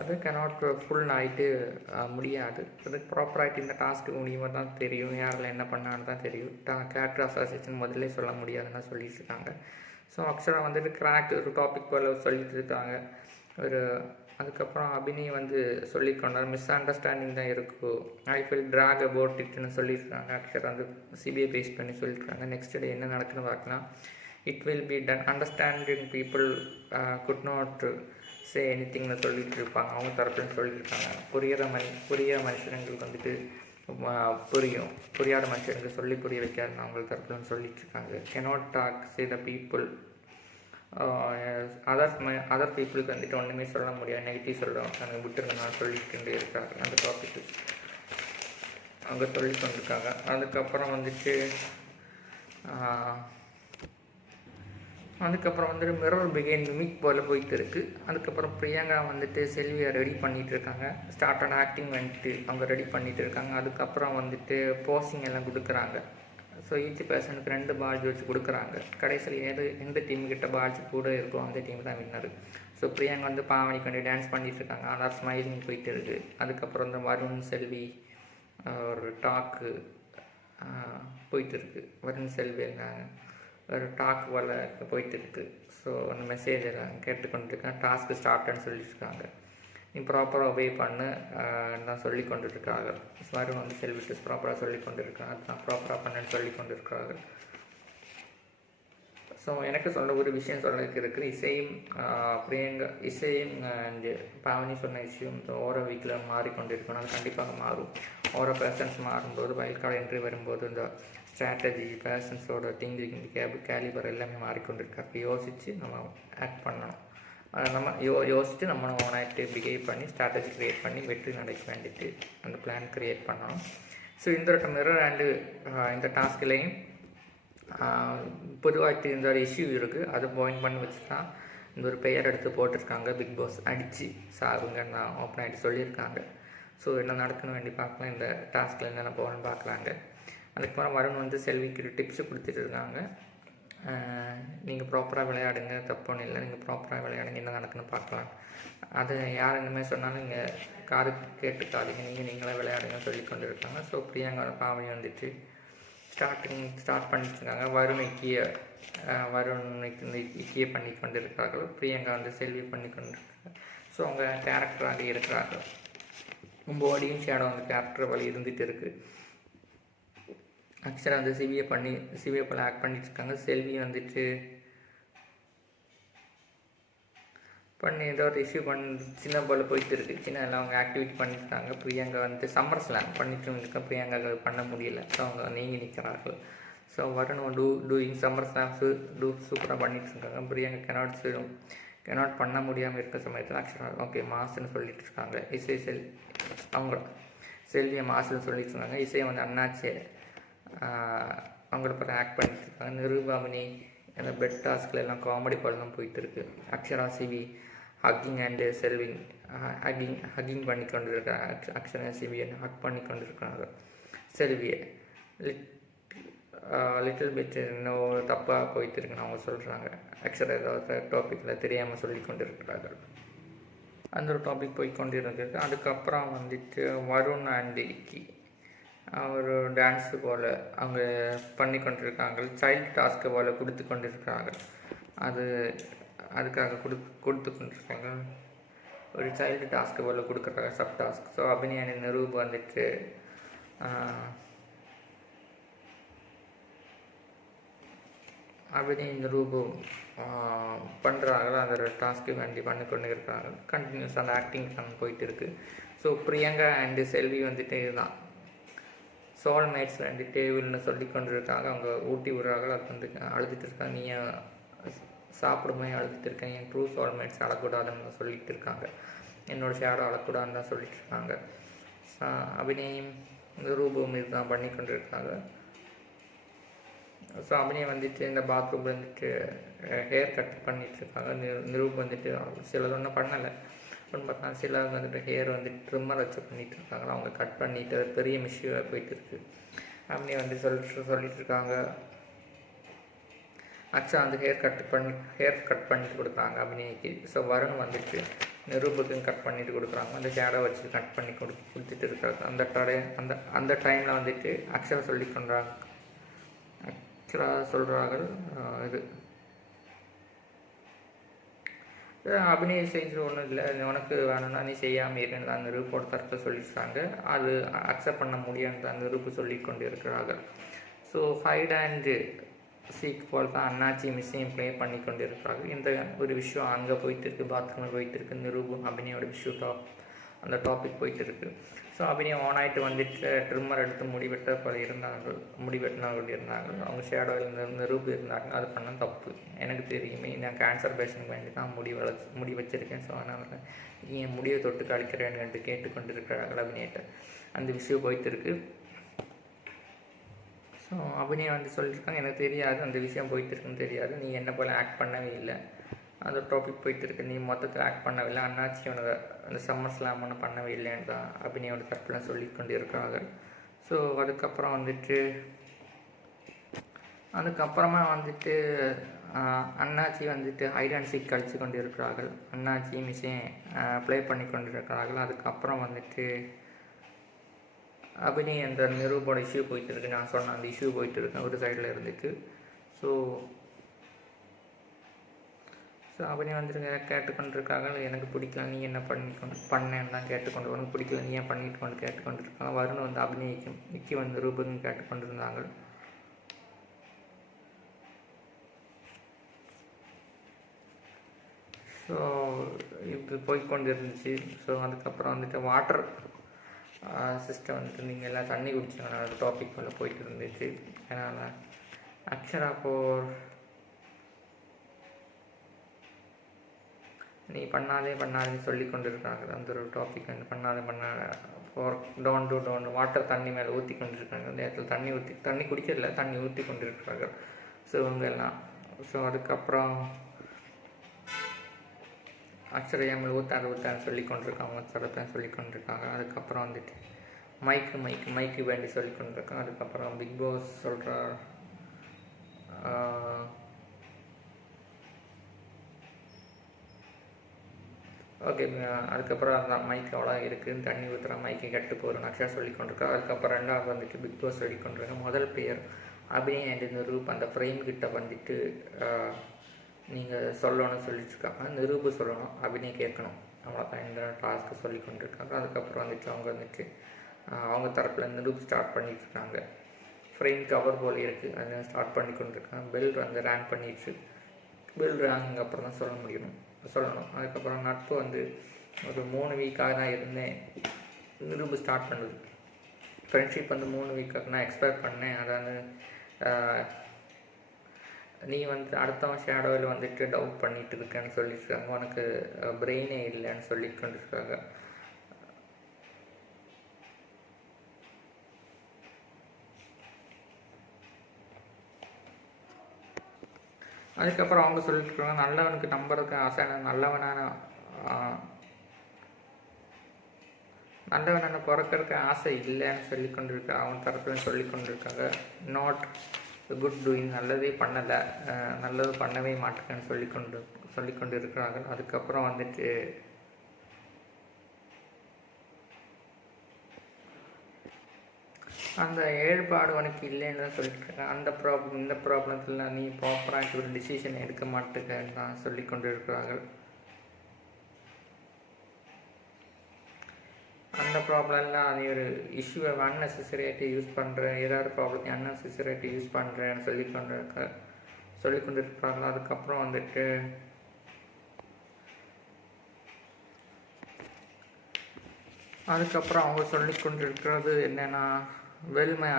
அது கேனாட் ஃபுல் நைட்டு முடியாது. அதுக்கு ப்ராப்பராகிட்டு இந்த டாஸ்க்கு முடியுமா தான் தெரியும், யாரில் என்ன பண்ணான்னு தான் தெரியும். கேரக்டர் அசோசியேஷன் முதல்ல சொல்ல முடியாதுன்னு சொல்லிட்டு இருக்காங்க. ஸோ அக்ஷரா வந்துட்டு கிராக் ஒரு டாபிக் போல் சொல்லிட்டு இருக்காங்க. ஒரு அதுக்கப்புறம் அபினி வந்து சொல்லிக்கொண்டார் மிஸ் அண்டர்ஸ்டாண்டிங் தான் இருக்கும், ஐ ஃபீல் ட்ராக் அபவுட் இட்னு சொல்லியிருக்காங்க. அக்ஷரா வந்து சிபிஐ பேஸ் பண்ணி சொல்லியிருக்காங்க. நெக்ஸ்ட் டே என்ன நடக்குன்னு பார்க்கலாம். It will be done understanding people could not say எனிதிங்னு சொல்லிட்டு இருப்பாங்க. அவங்க தரப்புன்னு சொல்லியிருக்காங்க. புரியிற மனுஷங்களுக்கு வந்துட்டு புரியும், புரியாத மனுஷங்களுக்கு சொல்லி புரிய வைக்காதுன்னு அவங்க தரப்புன்னு சொல்லிட்டு இருக்காங்க. Cannot talk say the people other பீப்புளுக்கு வந்துட்டு ஒன்றுமே சொல்ல முடியாது, நெகட்டிவ் சொல்கிறோம் நாங்கள் விட்டுருங்க நான் சொல்லிட்டு இருக்காங்க. அந்த டாபிக்கு அங்கே சொல்லி கொண்டிருக்காங்க. அதுக்கப்புறம் வந்துட்டு வந்துட்டு மிரர் பிகைன் மிமிக் போல் போயிட்டு இருக்குது. அதுக்கப்புறம் பிரியங்கா வந்துட்டு செல்வியை ரெடி பண்ணிகிட்டு இருக்காங்க. ஸ்டார்ட் ஆன் ஆக்டிங் வந்துட்டு அவங்க ரெடி பண்ணிகிட்டு இருக்காங்க. அதுக்கப்புறம் வந்துட்டு போஸ்டிங் எல்லாம் கொடுக்குறாங்க. ஸோ ஈச் பர்சனுக்கு 2 பால்ஸ் வச்சு கொடுக்குறாங்க. கடைசியில் எந்த டீம்கிட்ட பால்ஸ் கூட இருக்கோ அந்த டீம் தான் வின்னர். ஸோ பிரியங்கா வந்து பாவனி கண்டு டான்ஸ் பண்ணிகிட்டு இருக்காங்க. ஆனால் ஸ்மைலிங் போயிட்டு இருக்குது. அதுக்கப்புறம் இந்த வருண் செல்வி ஒரு டாக்கு போயிட்டு இருக்குது. வருண் செல்வி ஒரு டாக் போல் போயிட்டு இருக்குது. ஸோ அந்த மெசேஜ் எல்லாம் கேட்டுக்கொண்டிருக்கேன். டாஸ்க்கு ஸ்டார்ட்னு சொல்லியிருக்காங்க. நீ ப்ராப்பராக ஒபே பண்ணு தான் சொல்லி கொண்டுருக்காங்க. வருண் வந்து செல்விட்டு ப்ராப்பராக சொல்லி கொண்டிருக்காங்க. அதுதான் ப்ராப்பராக பண்ணுன்னு சொல்லி கொண்டிருக்காங்க. ஸோ எனக்கு சொல்ல ஒரு விஷயம் சொல்லிருக்கு இருக்குது. இசையும் அண்ட் பாவனி சொன்ன விஷயம் ஓரோ வீக்கில் மாறிக்கொண்டிருக்கணும். அது கண்டிப்பாக மாறும். ஓரோ பர்சன்ஸ் மாறும்போது வைல்ட் கார்டு என்ட்ரி வரும்போது இந்த ஸ்ட்ராட்டஜி பர்சன்ஸோட திங்கிங் கேலிபர் எல்லாமே மாறிக்கொண்டிருக்கு. அப்போ யோசித்து நம்ம ஆக்ட் பண்ணணும். நம்ம யோசித்து நம்ம ஓனாகிட்டு பிஹேவ் பண்ணி ஸ்ட்ராட்டஜி க்ரியேட் பண்ணி வெற்றி நடக்க வேண்டிட்டு அந்த பிளான் க்ரியேட் பண்ணணும். ஸோ இந்த மிரர் அண்டு இந்த டாஸ்க்லேயும் பொதுவாக இந்த ஒரு இஷ்யூ இருக்குது. அதை பாயிண்ட் பண்ணி வச்சு தான் இந்த ஒரு பெயர் எடுத்து போட்டிருக்காங்க. பிக் பாஸ் அடித்து சாருங்கன்னு நான் ஓப்பன் ஆகிட்டு சொல்லியிருக்காங்க. ஸோ என்ன நடக்கணும் வேண்டி பார்க்கலாம். இந்த டாஸ்கில் என்னென்ன போகணுன்னு பார்க்கலாங்க. அதுக்கப்புறம் வருண் வந்து செல்விக்கு டிப்ஸு கொடுத்துட்டு இருக்காங்க. நீங்கள் ப்ராப்பராக விளையாடுங்க, தப்பு ஒன்றும் இல்லை, நீங்கள் ப்ராப்பராக விளையாடுங்க, என்ன நடக்குன்னு பார்க்கலாம். அது யார் இனிமேல் சொன்னாலும் நீங்கள் காது கேட்டுக்காதீங்க, நீங்களே விளையாடுங்கன்னு சொல்லி கொண்டு இருக்காங்க. ஸோ பிரியங்காவோட பாவனி வந்துட்டு ஸ்டார்ட் பண்ணிட்டுருக்காங்க. வருண் இக்கியை பண்ணி கொண்டு இருக்கிறார்கள். பிரியங்கா வந்து செல்வி பண்ணி கொண்டு இருக்காங்க. ஸோ அவங்க கேரக்டராக இருக்கிறார்கள். பாடியும் ஷேடோ அந்த கேரக்டர் வழி இருந்துகிட்டு இருக்குது. அக்ஷரா வந்து சிபிஐ போல் ஆக்ட் பண்ணிட்டு இருக்காங்க. செல்வி வந்துட்டு பண்ணி ஏதோ ஒரு இஷ்யூ சின்ன போல் போயிட்டு இருக்குது. சின்ன எல்லாம் அவங்க ஆக்டிவிட்டி பண்ணிட்டுருக்காங்க. பிரியங்கா வந்து சம்மர் ஸ்லாம் பண்ணிட்டு இருக்க பிரியங்கா பண்ண முடியல. ஸோ அவங்க நீங்கி நிற்கிறார்கள். ஸோ வருண் டூயிங் சம்மர் ஸ்லாம்ஸு சூப்பராக பண்ணிட்டு இருக்காங்க. பிரியங்கா கெனாட் பண்ண முடியாமல் இருக்க சமயத்தில் அக்ஷரா ஓகே மாசுன்னு சொல்லிட்டு இருக்காங்க. அவங்க செல்வியை மாசுன்னு சொல்லிட்டு இருக்காங்க. இசையை வந்து அண்ணாச்சியை அவங்கள பற்றி ஆக்ட் பண்ணிட்டு இருக்காங்க. நிருபாமினி அந்த பெட் டாஸ்கில் எல்லாம் காமெடி படம் போயிட்டு இருக்குது. அக்ஷரா சிவி ஹக்கிங் அண்டு செல்விங் ஹக்கிங் பண்ணி கொண்டு இருக்காங்க. அக்ஷரா சிவியை ஹக் பண்ணி கொண்டு இருக்காங்க. செல்வியை லிட்டில் பிட் இன்னும் தப்பாக போயிட்டு இருக்குன்னு அவங்க சொல்கிறாங்க. அக்ஷரா ஏதாவது டாப்பிக்கில் தெரியாமல் சொல்லி கொண்டு இருக்கிறார்கள். அந்த ஒரு டாபிக் போய் கொண்டு இருக்குது. அதுக்கப்புறம் வந்துட்டு வருண் அண்ட் இக்கி ஒரு டான்ஸு போல் அவங்க பண்ணி கொண்டிருக்காங்க. சைல்டு டாஸ்க்கு போல் கொடுத்து கொண்டிருக்கிறாங்க. அதுக்காக கொடுத்து கொண்டிருக்காங்க. ஒரு சைல்டு டாஸ்க்கு போல் கொடுக்குறாங்க சப் டாஸ்க். ஸோ அபிநயானி நிரூப் வந்துட்டு நிரூபம் பண்ணுறாங்களோ அந்த டாஸ்க்கு வேண்டி பண்ணி கொண்டு இருக்கிறாங்க. கண்டினியூஸ் அந்த ஆக்டிங் போயிட்டு இருக்குது. ஸோ பிரியங்கா அண்டு செல்வி வந்துட்டு இதுதான் சோல்மேட்ஸ் ரெண்டு டேபிள்னு சொல்லி கொண்டு இருக்காங்க. அவங்க ஊட்டி விடுறாங்க. அது வந்து அழுதுட்டு இருக்காங்க. நீ சாப்பிடும்போது அழுதுட்டு இருக்கேன், என் ட்ரூ சோல்மேட்ஸ் அழக்கூடாதுன்னு சொல்லிட்டு இருக்காங்க. என்னோடய ஷேடோ அழக்கூடாதுன்னு தான் சொல்லிட்டு இருக்காங்க. அபிநயம் ரூபம் இதுதான் பண்ணி கொண்டு இருக்காங்க. ஸோ அபிநயம் வந்துட்டு இந்த பாத்ரூம் வந்துட்டு ஹேர் கட் பண்ணிகிட்ருக்காங்க. நிரூப் வந்துட்டு சிலது ஒன்றும் பண்ணலை. ஒன்று பார்த்தா சிலர் வந்துட்டு ஹேர் வந்துட்டு ட்ரிம்மர் வச்சு பண்ணிகிட்டு இருக்காங்க. அவங்க கட் பண்ணிவிட்டு பெரிய மிஷினாக போயிட்டு இருக்குது. அபிநயம் வந்து சொல்லிட்டு இருக்காங்க. அக்ஷா வந்து ஹேர் கட் பண்ணிட்டு கொடுக்குறாங்க அபிநயக்கு. ஸோ வருண் வந்துட்டு நிரூபுக்கும் கட் பண்ணிட்டு கொடுக்குறாங்க. அந்த ஷேடோ வச்சு கட் பண்ணி கொடுத்துட்டு இருக்காங்க. அந்த டைமில் வந்துட்டு அக்ஷரா சொல்லி கொண்டாங்க. அக்ஷரா சொல்கிறார்கள், இது அபிநய செஞ்சு ஒன்றும் இல்லை, உனக்கு வேணும்னா நீ செய்யாமல் இருக்குன்னு அந்த நிரூப்போட தரப்பில் சொல்லிடுறாங்க. அது அக்செப்ட் பண்ண முடியாது அந்த நிரூப்பு சொல்லி கொண்டு இருக்கிறார்கள். ஸோ ஹைட் அண்ட் சீக் போல் தான் அண்ணாச்சி மிஸ்ஸையும் ப்ளே பண்ணி கொண்டு இருக்கிறார்கள். இந்த ஒரு விஷயம் அங்கே போயிட்டு இருக்குது, பாத்ரூமில் போயிட்டு இருக்குது, நிரூபம் அபிநயோட விஷயம் அந்த டாபிக் போயிட்டு இருக்குது. ஸோ அபிநயம் ஆன் ஆகிட்டு வந்துட்டு ட்ரிம்மர் எடுத்து முடி வெட்டினவர்கள் இருந்தாங்க. அவங்க ஷேடோவில் நிரூபி இருந்தாங்க. அது பண்ண தப்பு, எனக்கு தெரியுமே, நான் கேன்சர் பேஷண்ட்க்கு வேண்டி தான் முடி வச்சுருக்கேன். ஸோ அதனால் என் முடிவை தொட்டு கழிக்கிறேன்னு கேட்டுக்கொண்டு இருக்கிறார்கள் அபிநயத்தை. அந்த விஷயம் போயிட்டு இருக்குது. ஸோ அபிநயம் வந்து சொல்லியிருக்காங்க, எனக்கு தெரியாது அந்த விஷயம் போயிட்டு இருக்குன்னு தெரியாது, நீ என்ன போல் ஆக்ட் பண்ணவே இல்லை, அந்த டாபிக் போயிட்டு இருக்கு, நீ மொத்தத்தில் ஆக்ட் பண்ணவே இல்லை, அண்ணாச்சியோட அந்த சம்மர் ஸ்லாம் ஒன்றும் பண்ணவே இல்லைன்னு தான் அபிநயோட தரப்புலாம் சொல்லி கொண்டு இருக்கிறாங்க. ஸோ அதுக்கப்புறமா வந்துட்டு அண்ணாச்சி வந்துட்டு ஹைட் அண்ட் சீக் கழித்து கொண்டு இருக்கிறார்கள். அண்ணாச்சி மிஸ்ஸையும் ப்ளே பண்ணி கொண்டு இருக்கிறார்கள். அதுக்கப்புறம் வந்துட்டு அபிநய் அந்த நிரூபோட இஷ்யூ போயிட்டு இருக்கு. நான் சொன்ன அந்த இஷ்யூ போயிட்டு இருக்கேன் ஒரு சைடில் இருந்துட்டு. ஸோ அபிநய் வந்துட்டு கேட்டுக்கொண்டிருக்காங்க, எனக்கு பிடிக்கல நீ என்ன பண்ணேன்னு தான் கேட்டுக்கொண்டு, உனக்கு பிடிக்கல நீ ஏன் பண்ணிட்டு கேட்டுக்கொண்டு இருக்காங்க. வருண் வந்து அபிநயிக்கும் விக்கி வந்து ரூபக்கும் கேட்டுக்கொண்டிருந்தாங்க. ஸோ இது போய்கொண்டு இருந்துச்சு. ஸோ அதுக்கப்புறம் வந்துட்டு வாட்டர் சிஸ்டம் வந்துட்டு நீங்கள் எல்லாம் தண்ணி குடிச்சிங்கன்னா அது டாபிக் மேலே போயிட்டு இருந்துச்சு. அதனால் அக்ஷரா நீ பண்ணாதேன்னு சொல்லி கொண்டு இருக்காங்க. அந்த ஒரு டாபிக் வந்து பண்ணாத டோன் வாட்டர் தண்ணி மேலே ஊற்றி கொண்டு இருக்காங்க. அந்த இடத்துல தண்ணி குடிக்கிறதில்ல, தண்ணி ஊற்றி கொண்டு இருக்கிறாங்க. ஸோ இவங்க எல்லாம். ஸோ அதுக்கப்புறம் அக்ஷரா மேலே ஊற்றான்னு சொல்லி கொண்டிருக்காங்க, சரத்தான் சொல்லி கொண்டிருக்காங்க. அதுக்கப்புறம் வந்துட்டு மைக்கு வேண்டி சொல்லி கொண்டிருக்காங்க. அதுக்கப்புறம் பிக் பாஸ் சொல்கிறார், ஓகே. அதுக்கப்புறம் அந்த மைக்கு அவ்வளோ இருக்குது, தண்ணி ஊற்றுற மைக்கு கெட்டு போகிறோம் அக்ஷரா சொல்லி கொண்டிருக்கா. அதுக்கப்புறம் ரெண்டாவது வந்துட்டு பிக் பாஸ் சொல்லி கொண்டிருக்காங்க. முதல் பிளேயர் அபிநய் அண்ட் நிரூப் அந்த ஃப்ரேம் கிட்ட வந்துட்டு நீங்கள் சொல்லணும்னு சொல்லிட்டுருக்காங்க. நிரூபு சொல்லணும், அபிநய் கேட்கணும், அவ்வளோதான் இந்த டாஸ்க்கு சொல்லி கொண்டிருக்காங்க. அதுக்கப்புறம் வந்துட்டு அவங்க தரப்பில் நிரூப் ஸ்டார்ட் பண்ணிட்டுருக்காங்க. ஃப்ரேம் கவர் போல் இருக்குது, அதை ஸ்டார்ட் பண்ணி கொண்டிருக்காங்க. பெல் வந்து ரேங்க் பண்ணிடுச்சு. பெல் ரேங்க் அப்புறம் தான் சொல்லணும். அதுக்கப்புறம் நட்பு வந்து ஒரு 3 வீக்காக தான் இருந்தேன், நிரூபு ஸ்டார்ட் பண்ணுது. ஃப்ரெண்ட்ஷிப் வந்து 3 வீக்காக நான் எக்ஸ்பெக்ட் பண்ணேன். அதாவது நீ வந்து அடுத்தவன் ஷேடோவில் வந்துட்டு டவுட் பண்ணிட்டு இருக்கேன்னு சொல்லியிருக்காங்க, உனக்கு பிரெயினே இல்லைன்னு சொல்லி கொண்டிருக்காங்க. அதுக்கப்புறம் அவங்க சொல்லிட்டு இருக்காங்க, நல்லவனுக்கு நம்புறதுக்கு ஆசை, நல்லவனான பிறக்கிறதுக்கு ஆசை இல்லைன்னு சொல்லி கொண்டிருக்க அவங்க தரப்புல சொல்லி கொண்டிருக்காங்க. நாட் குட் டூயிங், நல்லதே பண்ணலை, நல்லது பண்ணவே மாட்டேன்னு சொல்லி கொண்டு இருக்கிறாங்க. அதுக்கப்புறம் வந்துட்டு அந்த ஏற்பாடு உனக்கு இல்லைன்னு தான் சொல்லிட்டு இருக்காங்க. இந்த ப்ராப்ளத்தில் நீ ப்ராப்பராக ஒரு டிசிஷன் எடுக்க மாட்டேங்கன்னு தான் சொல்லி கொண்டு இருக்கிறார்கள். அந்த ப்ராப்ளம்லாம் நீ ஒரு இஷ்யூவை அன்னெசரியாகிட்டு யூஸ் பண்ணுற, ஏதாவது ப்ராப்ளத்தை அன்னெசரியாகிட்டு யூஸ் பண்ணுறேன்னு சொல்லி கொண்டு இருக்கிறாங்க. அதுக்கப்புறம் வந்துட்டு அவங்க சொல்லி கொண்டு இருக்கிறது என்னென்னா, மை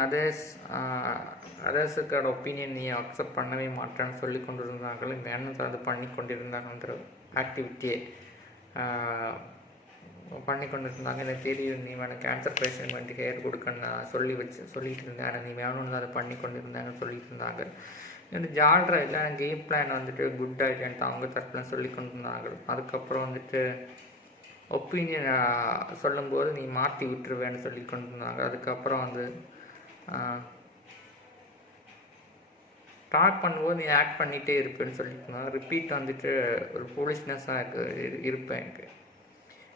அதர்ஸுக்கான ஒப்பீனியன் நீ அக்செப்ட் பண்ணவே மாட்டேன்னு சொல்லி கொண்டு இருந்தார்கள். இந்த எண்ணத்தை அது பண்ணி கொண்டிருந்தாங்கன்ற ஆக்டிவிட்டியை பண்ணி கொண்டு இருந்தாங்க. எனக்கு தெரியும், நீ வேணும் கேன்சர் பேஷண்ட் வேண்டி ஹேர் கொடுக்கன்னு நான் சொல்லிட்டு இருந்தேன், ஆனால் நீ வேணும்னு அதை பண்ணி கொண்டு இருந்தாங்கன்னு சொல்லிட்டு இருந்தாங்க. இந்த ஜால்ரா இல்லை கேம் பிளான் வந்துட்டு குட் ஐடியான்ட்டு அவங்க தரப்புலாம் சொல்லி கொண்டு இருந்தாங்க. அதுக்கப்புறம் வந்துட்டு ஒப்பீனியன் சொல்லும்போது நீ மாற்றி விட்டுருவேன்னு சொல்லி கொண்டு இருந்தாங்க. அதுக்கப்புறம் வந்து டாக் பண்ணும்போது நீ ஆக்ட் பண்ணிகிட்டே இருப்பேன்னு சொல்லிட்டு இருந்தாங்க. ரிப்பீட் வந்துட்டு ஒரு போலீஸ்னஸாக இருப்பேன் எனக்கு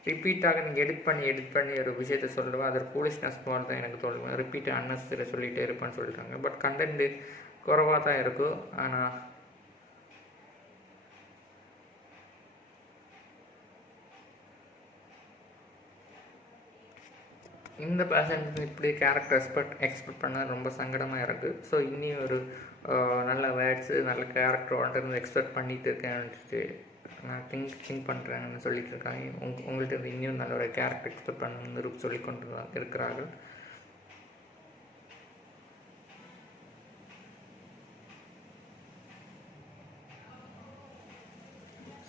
ரிப்பீட்டாக நீங்கள் எடிட் பண்ணி ஒரு விஷயத்தை சொல்லுவேன், அது ஒரு ஃபூலிஷ்னஸ் போல தான் எனக்கு தோணுவேன். ரிப்பீட் அன்னெசரி சொல்லிகிட்டே இருப்பேன்னு சொல்லியிருக்காங்க. பட் கண்டென்ட்டு குறைவாக தான் இருக்கும். ஆனால் இந்த பேசஞ்சர் இப்படி கேரக்டர் எக்ஸ்பெக்ட் பண்ண ரொம்ப சங்கடமாக இருக்குது. ஸோ இன்னி ஒரு நல்ல வேர்ட்ஸு நல்ல கேரக்டர் இருந்து எக்ஸ்பெக்ட் பண்ணிட்டு இருக்கேன்ட்டு நான் திங்க் பண்ணுறேன்னு சொல்லிட்டு இருக்காங்க. உங்கள்கிட்ட இன்னும் நல்ல ஒரு கேரக்டர் எக்ஸ்பெக்ட் பண்ணு சொல்லி கொண்டு இருக்கிறார்கள்.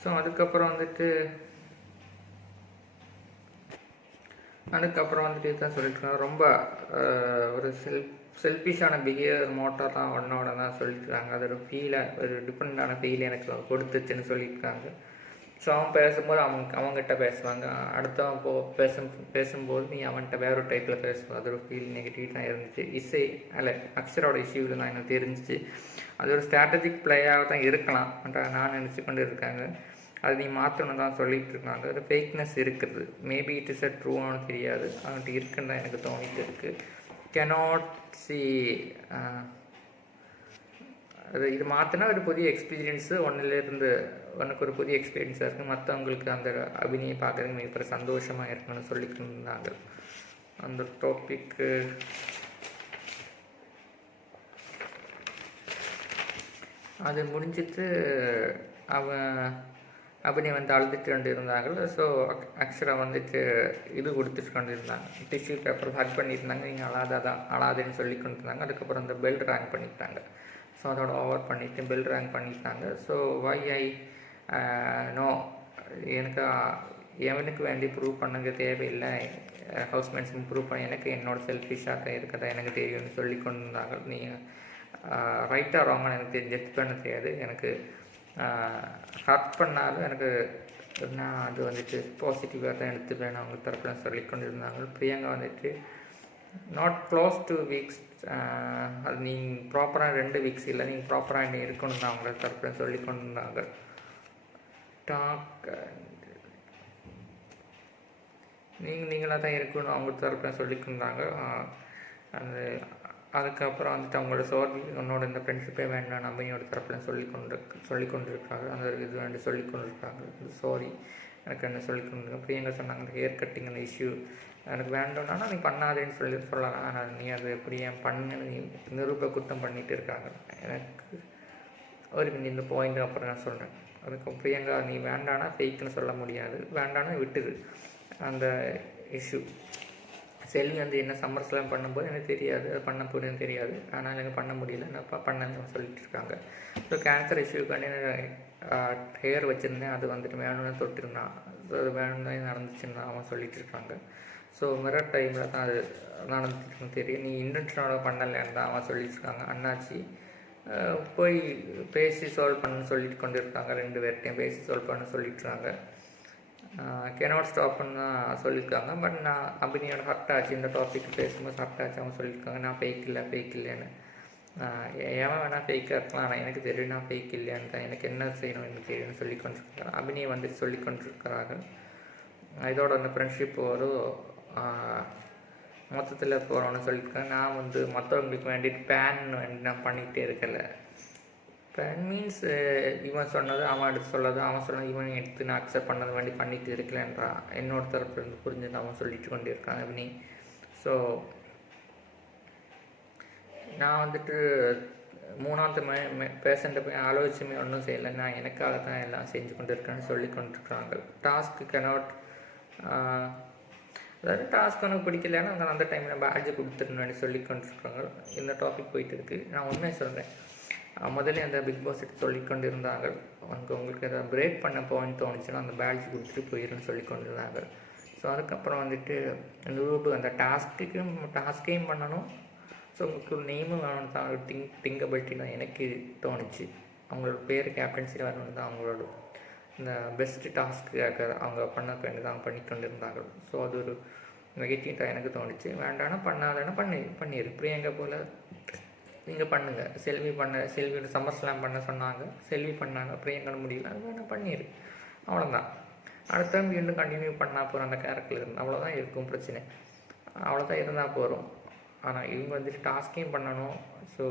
ஸோ அதுக்கப்புறம் வந்துட்டு தான் சொல்லிட்டுருக்காங்க. ரொம்ப ஒரு செல்ஃபிஷான பிஹேவியர் மோட்டார் தான் ஒன்னோட தான் சொல்லிட்டுருக்காங்க. அது ஒரு ஃபீலை ஒரு டிஃப்ரெண்டான ஃபீல் எனக்கு கொடுத்துச்சுன்னு சொல்லியிருக்காங்க. ஸோ அவன் பேசும்போது அவங்ககிட்ட பேசுவாங்க, அடுத்தவன் பேசும்போது நீ அவன்கிட்ட வேற ஒரு டைப்பில் பேசுவான். அது ஒரு ஃபீல் நெகட்டிவ் தான் இருந்துச்சு. அக்ஷரோட இஷ்யூவில் தான் எனக்கு தெரிஞ்சிச்சு. அது ஒரு ஸ்ட்ராட்டஜிக் பிளேயாக தான் இருக்கலாம் நான் நினச்சி கொண்டு இருக்காங்க. அது நீ மாற்றணும் தான் சொல்லிகிட்டு இருக்காங்க. அது ஃபேக்னஸ் இருக்குது. மேபி இட் இஸ் ட்ரூவானு தெரியாது, அவன்ட்டு இருக்குன்னு தான் எனக்கு தோணிட்டு இருக்குது. கெனாட் சி அது இது மாற்றினா ஒரு புதிய எக்ஸ்பீரியன்ஸு ஒன்றுக்கு ஒரு புதிய எக்ஸ்பீரியன்ஸாக இருக்குது. மற்றவங்களுக்கு அந்த அபிநயம் பார்க்குறதுக்கு மிக சந்தோஷமாக இருக்குன்னு சொல்லிட்டு இருந்தாங்க. அந்த டாப்பிக்கு அது முடிஞ்சிட்டு அப்படி அழுதுட்டு கொண்டு இருந்தாங்க. ஸோ அக்ஷரா இது கொடுத்துட்டு கொண்டு இருந்தாங்க, டிஷ்யூ பேப்பர் ஹக் பண்ணியிருந்தாங்க. நீங்கள் அழாதுன்னு சொல்லி கொண்டு இருந்தாங்க. அதுக்கப்புறம் அந்த பெல் ரேங்க் பண்ணிட்டாங்க. ஸோ அதோட ஓவர் பண்ணிவிட்டு பெல் ரேங்க் பண்ணிட்டாங்க. ஸோ நோ எவனுக்கு வேண்டி ப்ரூவ் பண்ணுங்க தேவையில்லை, ஹவுஸ்மேட்ஸ் ப்ரூவ் பண்ண எனக்கு என்னோட செல்ஃபிஷாக இருக்கதா எனக்கு தெரியும்னு சொல்லி கொண்டு இருந்தாங்க. நீங்கள் ரைட்டாக ராங்காக எனக்கு ஜட்ஜ் பண்ண தெரியாது. எனக்கு ஹர்ட் பண்ணாலும் எனக்கு நான் அது பாசிட்டிவாக தான் எடுத்துப்பேன் அவங்க தரப்பில் சொல்லி கொண்டு இருந்தாங்க. பிரியங்கா நாட் க்ளோஸ் 2 வீக்ஸ், அது நீங்கள் ப்ராப்பராக 2 வீக்ஸ் இல்லை, நீங்கள் ப்ராப்பராக இன்னும் இருக்கணும் தான் அவங்கள தரப்பில் சொல்லி கொண்டு இருந்தாங்க. நீங்களாக தான் இருக்கணும் அவங்க தரப்பில் சொல்லிக்கொண்டாங்க. அதுக்கப்புறம் அவங்களோட சாரி உன்னோட இந்த ஃப்ரெண்ட்ஷிப்பே வேண்டாம் நம்பினோட தரப்பில் சொல்லி கொண்டிருக்காங்க. அந்த இது வேண்டி சொல்லி கொண்டிருக்காங்க. சாரி எனக்கு என்ன சொல்லி கொண்டிருக்காங்க. பிரியங்கா சொன்னாங்க ஹேர் கட்டிங் அந்த இஷ்யூ எனக்கு வேண்டாம்னா நீ பண்ணாதேன்னு சொல்லலாம். ஆனால் நீ அது எப்படி ஏன் பண்ணு நீ நிரூப குத்தம் பண்ணிகிட்டு இருக்காங்க. எனக்கு ஒரு இந்த பாயிண்ட் அப்புறம் நான் சொல்கிறேன். அதுக்கு பிரியங்கா நீ வேண்டானா ஃபேக்குன்னு சொல்ல முடியாது, வேண்டானா விட்டுது அந்த இஷ்யூ. செல்வி என்ன சம்மர்ஸ்லாம் பண்ணும்போது எனக்கு தெரியாது, அது பண்ண போதுன்னு தெரியாது, ஆனால் எனக்கு பண்ண முடியல, நான் பண்ணேன்னு சொல்லிட்டு இருக்காங்க. ஸோ கேன்சர் இஷ்யூக்காண்டி ஹேர் வச்சுருந்தேன், அது வேணும்னு தொட்டிருந்தான், ஸோ அது வேணும்னு நடந்துச்சுன்னு அவன் சொல்லிட்டு இருக்காங்க. ஸோ மிரர் டைமில் தான் அது நடந்துச்சுன்னு தெரியும், நீ இன்டென்ஷனோட பண்ணலைன்னு தான் அவன் சொல்லிட்டு இருக்காங்க. அண்ணாச்சி போய் பேசி சால்வ் பண்ண சொல்லிட்டு கொண்டு இருக்காங்க. 2 பேர்கிட்டையும் பேசி சால்வ் பண்ண சொல்லிட்டுருக்காங்க. கேனாட் ஸ்டாப்னு தான் சொல்லியிருக்காங்க. பட் நான் அபினியோட ஹர்ட் ஆச்சு, இந்த டாபிக் பேசும்போது ஹர்ட் ஆச்சு அவங்க சொல்லியிருக்காங்க நான் ஃபேக் இல்லைன்னு. ஏன் வேணால் ஃபேக்காக இருக்கலாம், ஆனால் எனக்கு தெரியும் நான் ஃபேக் இல்லைன்னு தான், எனக்கு என்ன செய்யணும் எனக்கு தெரியும்னு சொல்லி கொண்டிருக்காங்க. அபினியை சொல்லி கொண்டிருக்கிறாங்க. இதோட அந்த ஃப்ரெண்ட்ஷிப் ஒரு மொத்தத்தில் போகிறோன்னு சொல்லியிருக்காங்க. நான் மற்றவங்களுக்கு வேண்டிட்டு பேன் நான் பண்ணிகிட்டே இருக்கல. பேன் மீன்ஸ் இவன் சொன்னது அவன் எடுத்து சொல்லது, அவன் சொன்னது இவன் எடுத்து நான் அக்செப்ட் பண்ணது வேண்டி பண்ணிட்டு இருக்கலன்றான். என்னோட தரப்புலேருந்து புரிஞ்சுட்டு அவன் சொல்லிட்டு கொண்டு இருக்கான் அபினி. ஸோ நான் 3ஆவது பேஷண்ட்டை போய் ஆலோசிச்சுமே ஒன்றும் செய்யலை, நான் எனக்காக தான் எல்லாம் செஞ்சு கொண்டு இருக்கேன்னு சொல்லி கொண்டிருக்கிறாங்க. டாஸ்க்கு கெனாட் அதாவது டாஸ்க் எனக்கு பிடிக்கலன்னா அந்த டைமில் பேட்ஜை கொடுத்துருன்னு சொல்லி கொண்டிருக்காங்க. இந்த டாபிக் போயிட்டு இருக்குது. நான் உண்மையை சொல்கிறேன், முதல்ல அந்த பிக் பாஸ் சொல்லி கொண்டு இருந்தாங்க உங்களுக்கு எதாவது பிரேக் பண்ண பாயிண்ட் தோணுச்சுன்னா அந்த பேட்ஜ் கொடுத்துட்டு போயிடுன்னு சொல்லி கொண்டு இருந்தாங்க. ஸோ அதுக்கப்புறம் ரூபு அந்த டாஸ்க்கையும் பண்ணணும். ஸோ உங்களுக்கு ஒரு நேமும் வேணும்னு தான் திங்கபிலிட்டி தான் எனக்கு தோணுச்சு. அவங்களோட பேர் கேப்டன்சி வரணும்னு தான் அவங்களோட இந்த பெஸ்ட்டு டாஸ்க்கு அவங்க பண்ண வேண்டியது அவங்க பண்ணி கொண்டு இருந்தாங்க. ஸோ அது ஒரு நெகட்டிவ் தான் எனக்கு தோணுச்சு. வேண்டாம்னா பண்ணாதேன்னா பண்ணிடு. பிரியங்கா போல் நீங்கள் பண்ணுங்கள். செல்வியோட சம்மர் ஸ்லாம் பண்ண சொன்னாங்க, செல்வி பண்ணாங்க, பிரியங்கா முடியல, அது வேணால் பண்ணிடு, அவ்வளோதான். அடுத்த மீண்டும் கண்டினியூ பண்ணால் போகிற அந்த கேரக்டரில் இருந்து அவ்வளோதான் இருக்கும் பிரச்சனை. அவ்வளோதான் இருந்தால் போகிறோம். ஆனால் இவங்க வந்துட்டு டாஸ்கையும் பண்ணணும். ஸோ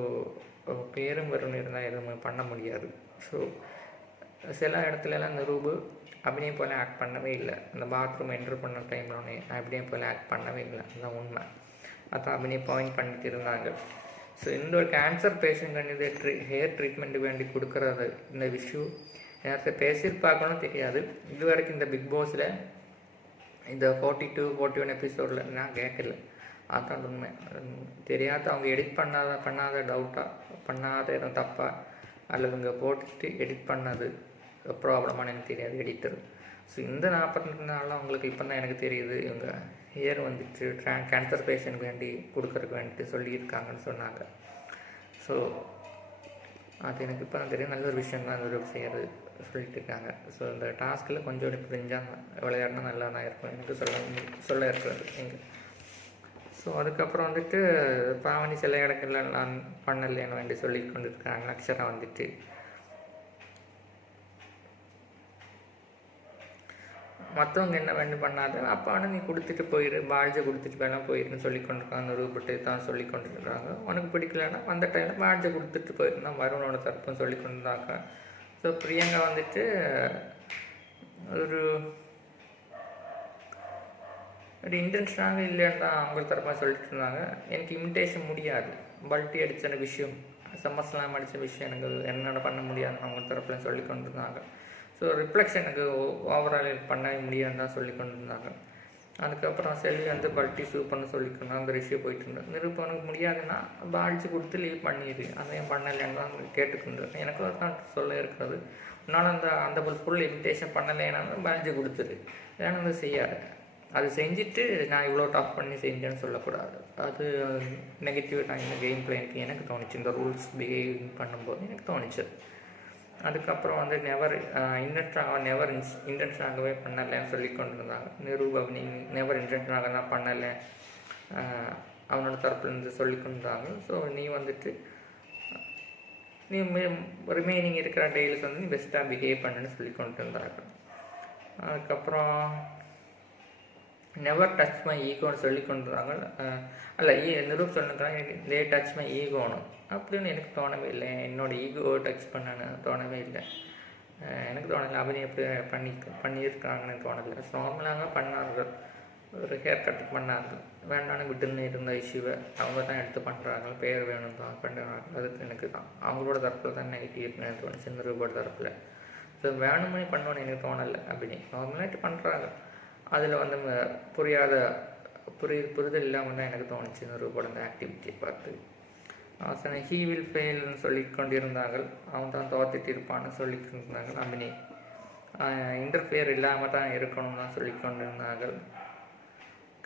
பேரும் வரும்னு இருந்தால் எதுவுமே பண்ண முடியாது. ஸோ சில இடத்துலலாம் நிரூபு அபிநயம் போல் ஆக்ட் பண்ணவே இல்லை. அந்த பாத்ரூம் என்ட்ரு பண்ண டைமில் ஒன்று அபிநயம் போல் ஆக்ட் பண்ணவே இல்லை. அதுதான் உண்மை. அதான் அபிநயம் பாயிண்ட் பண்ணிட்டு இருந்தாங்க. ஸோ இந்த ஒரு கேன்சர் பேஷண்ட் வந்து ஹேர் ட்ரீட்மெண்ட்டு வேண்டி கொடுக்குறது இந்த விஷயம் எனக்கு பேசியிருப்பாக்கணும் தெரியாது. இது வரைக்கும் இந்த பிக் பாஸில் இந்த 42, 41 எபிசோடில் நான் கேட்கல. அதுதான் உண்மை. தெரியாத அவங்க எடிட் பண்ணாத டவுட்டாக பண்ணாத எதுவும் தப்பாக அல்லது இங்கே போட்டுட்டு எடிட் பண்ணது ப்ராப்ளமான எனக்கு தெரியாது எடிட்டர். ஸோ இந்த 42 நாளில் அவங்களுக்கு இப்போ தான் எனக்கு தெரியுது இவங்க ஹேர் வந்துட்டு கேன்சர் பேஷண்ட் வேண்டி கொடுக்கறதுக்கு வேண்டிட்டு சொல்லியிருக்காங்கன்னு சொன்னாங்க. ஸோ அது எனக்கு இப்போ தான் தெரியும். நல்ல ஒரு விஷயம் தான் ஒரு செய்யறது சொல்லிட்டு இருக்காங்க. ஸோ இந்த டாஸ்கில் கொஞ்சம் புரிஞ்சால் விளையாடினா நல்லா தான் இருக்கும் எனக்கு சொல்ல இருக்கிறது எங்கள். ஸோ அதுக்கப்புறம் வந்துட்டு பாவனி சில இடங்கள்ல நான் பண்ணலேன்னு வேண்டி சொல்லி கொண்டு இருக்காங்க. அக்ஷரா வந்துட்டு மற்றவங்க என்ன வேணும் பண்ணாத அப்போ ஆனால் நீ கொடுத்துட்டு போயிடு, பால்ஜை கொடுத்துட்டு வேணால் போயிருன்னு சொல்லி கொண்டிருக்காங்க. ரூபட்டு தான் சொல்லி கொண்டிருக்கிறாங்க. உனக்கு பிடிக்கலன்னா அந்த டைமில் பால்ஜை கொடுத்துட்டு போயிருந்தா வருணோட தரப்புன்னு சொல்லி கொண்டிருந்தாங்க. ஸோ பிரியங்கா வந்துட்டு ஒரு இன்டென்ஷனாக இல்லைன்னு தான் அவங்க தரப்பாக சொல்லிட்டு இருந்தாங்க. எனக்கு இமிட்டேஷன் முடியாது, பல்ட்டி அடித்த விஷயம், சம்மர்ஸ்லாம் அடித்த விஷயம் எனக்கு என்னோட பண்ண முடியாதுன்னு அவங்க தரப்பில் சொல்லி கொண்டிருந்தாங்க. ஸோ ரிஃப்ளெக்ஷனுக்கு ஓவரால் பண்ணவே முடியாதுன்னு தான் சொல்லி கொண்டு இருந்தாங்க. அதுக்கப்புறம் செல்வி வந்து பல்ட்டி சூப்பர்னு சொல்லிக்கணும் அந்த ரிஷ்யூ போயிட்டு இருந்தேன். நிரூபனுக்கு முடியாதுன்னா பால்ச்சு கொடுத்து லீவ் பண்ணிடு, அதையும் பண்ணலைன்னு தான் கேட்டுக்கொண்டு எனக்கும் தான் சொல்ல இருக்கிறது. உன்னால் அந்த ஃபுல் இன்விடேஷன் பண்ணலைன்னா பால்ச்சு கொடுத்துரு, ஏன்னா அதை செய்யாது. அது செஞ்சுட்டு நான் இவ்வளோ டாப் பண்ணி செஞ்சேன்னு சொல்லக்கூடாது. அது நெகட்டிவ் நான் இந்த கேம் பிளேனுக்கு எனக்கு தோணுச்சு. இந்த ரூல்ஸ் பிஹேவிங் பண்ணும்போது எனக்கு தோணுச்சு. அதுக்கப்புறம் வந்து நெவர் இன்டென்ஷனாகவே பண்ணலைன்னு சொல்லி கொண்டு இருந்தாங்க. நிரூபவனி நெவர் இன்டென்ஷனாக தான் பண்ணலை அவனோட தரப்புலேருந்து சொல்லி கொண்டாங்க. ஸோ நீ வந்துட்டு நீ ரிமைனிங் இருக்கிற டெய்லிஸ் வந்து நீ பெஸ்ட்டாக பிஹேவ் பண்ணுன்னு சொல்லி கொண்டு இருந்தாங்க. அதுக்கப்புறம் நெவர் டச் மை ஈகோன்னு சொல்லி கொண்டுறாங்க. அல்ல நிரூப் சொல்லிருக்காங்க தே டச் மை ஈகோன்னு அப்படின்னு எனக்கு தோணவே இல்லை. என்னோடய ஈகோ டச் பண்ணன்னு தோணவே இல்லை. எனக்கு தோணலை. அவனே எப்படி பண்ணியிருக்காங்கன்னு தோணலை. நார்மலாக பண்ணார்கள், ஒரு ஹேர் கட் பண்ணார்கள், வேண்டான்னு விட்டுன்னு இருந்த இஷ்யூவை அவங்க தான் எடுத்து பண்ணுறாங்க. பேர் வேணும் தான் பண்ணுறாங்க. அதுக்கு எனக்கு தான் அவங்களோட தரப்பில் தான் நெகட்டிவ் இருக்குன்னு தோணுச்சு நிரூபோட தரப்பில். ஸோ வேணுமே பண்ணோன்னு எனக்கு தோணலை. அப்படின்னு நார்மலாகிட்டு பண்ணுறாங்க. அதில் வந்து புரிதல் இல்லாமல் தான் எனக்கு தோணுச்சு நிரூபோட அந்த ஆக்டிவிட்டியை பார்த்து. ஹீ வில் ஃபெயில்னு சொல்லி கொண்டிருந்தார்கள். அவன் தான் தோத்துட்டு இருப்பான்னு சொல்லி கொண்டிருந்தார்கள். அபினி இன்டர்ஃபியர் இல்லாமல் தான் இருக்கணும்னு தான் சொல்லி கொண்டிருந்தார்கள்.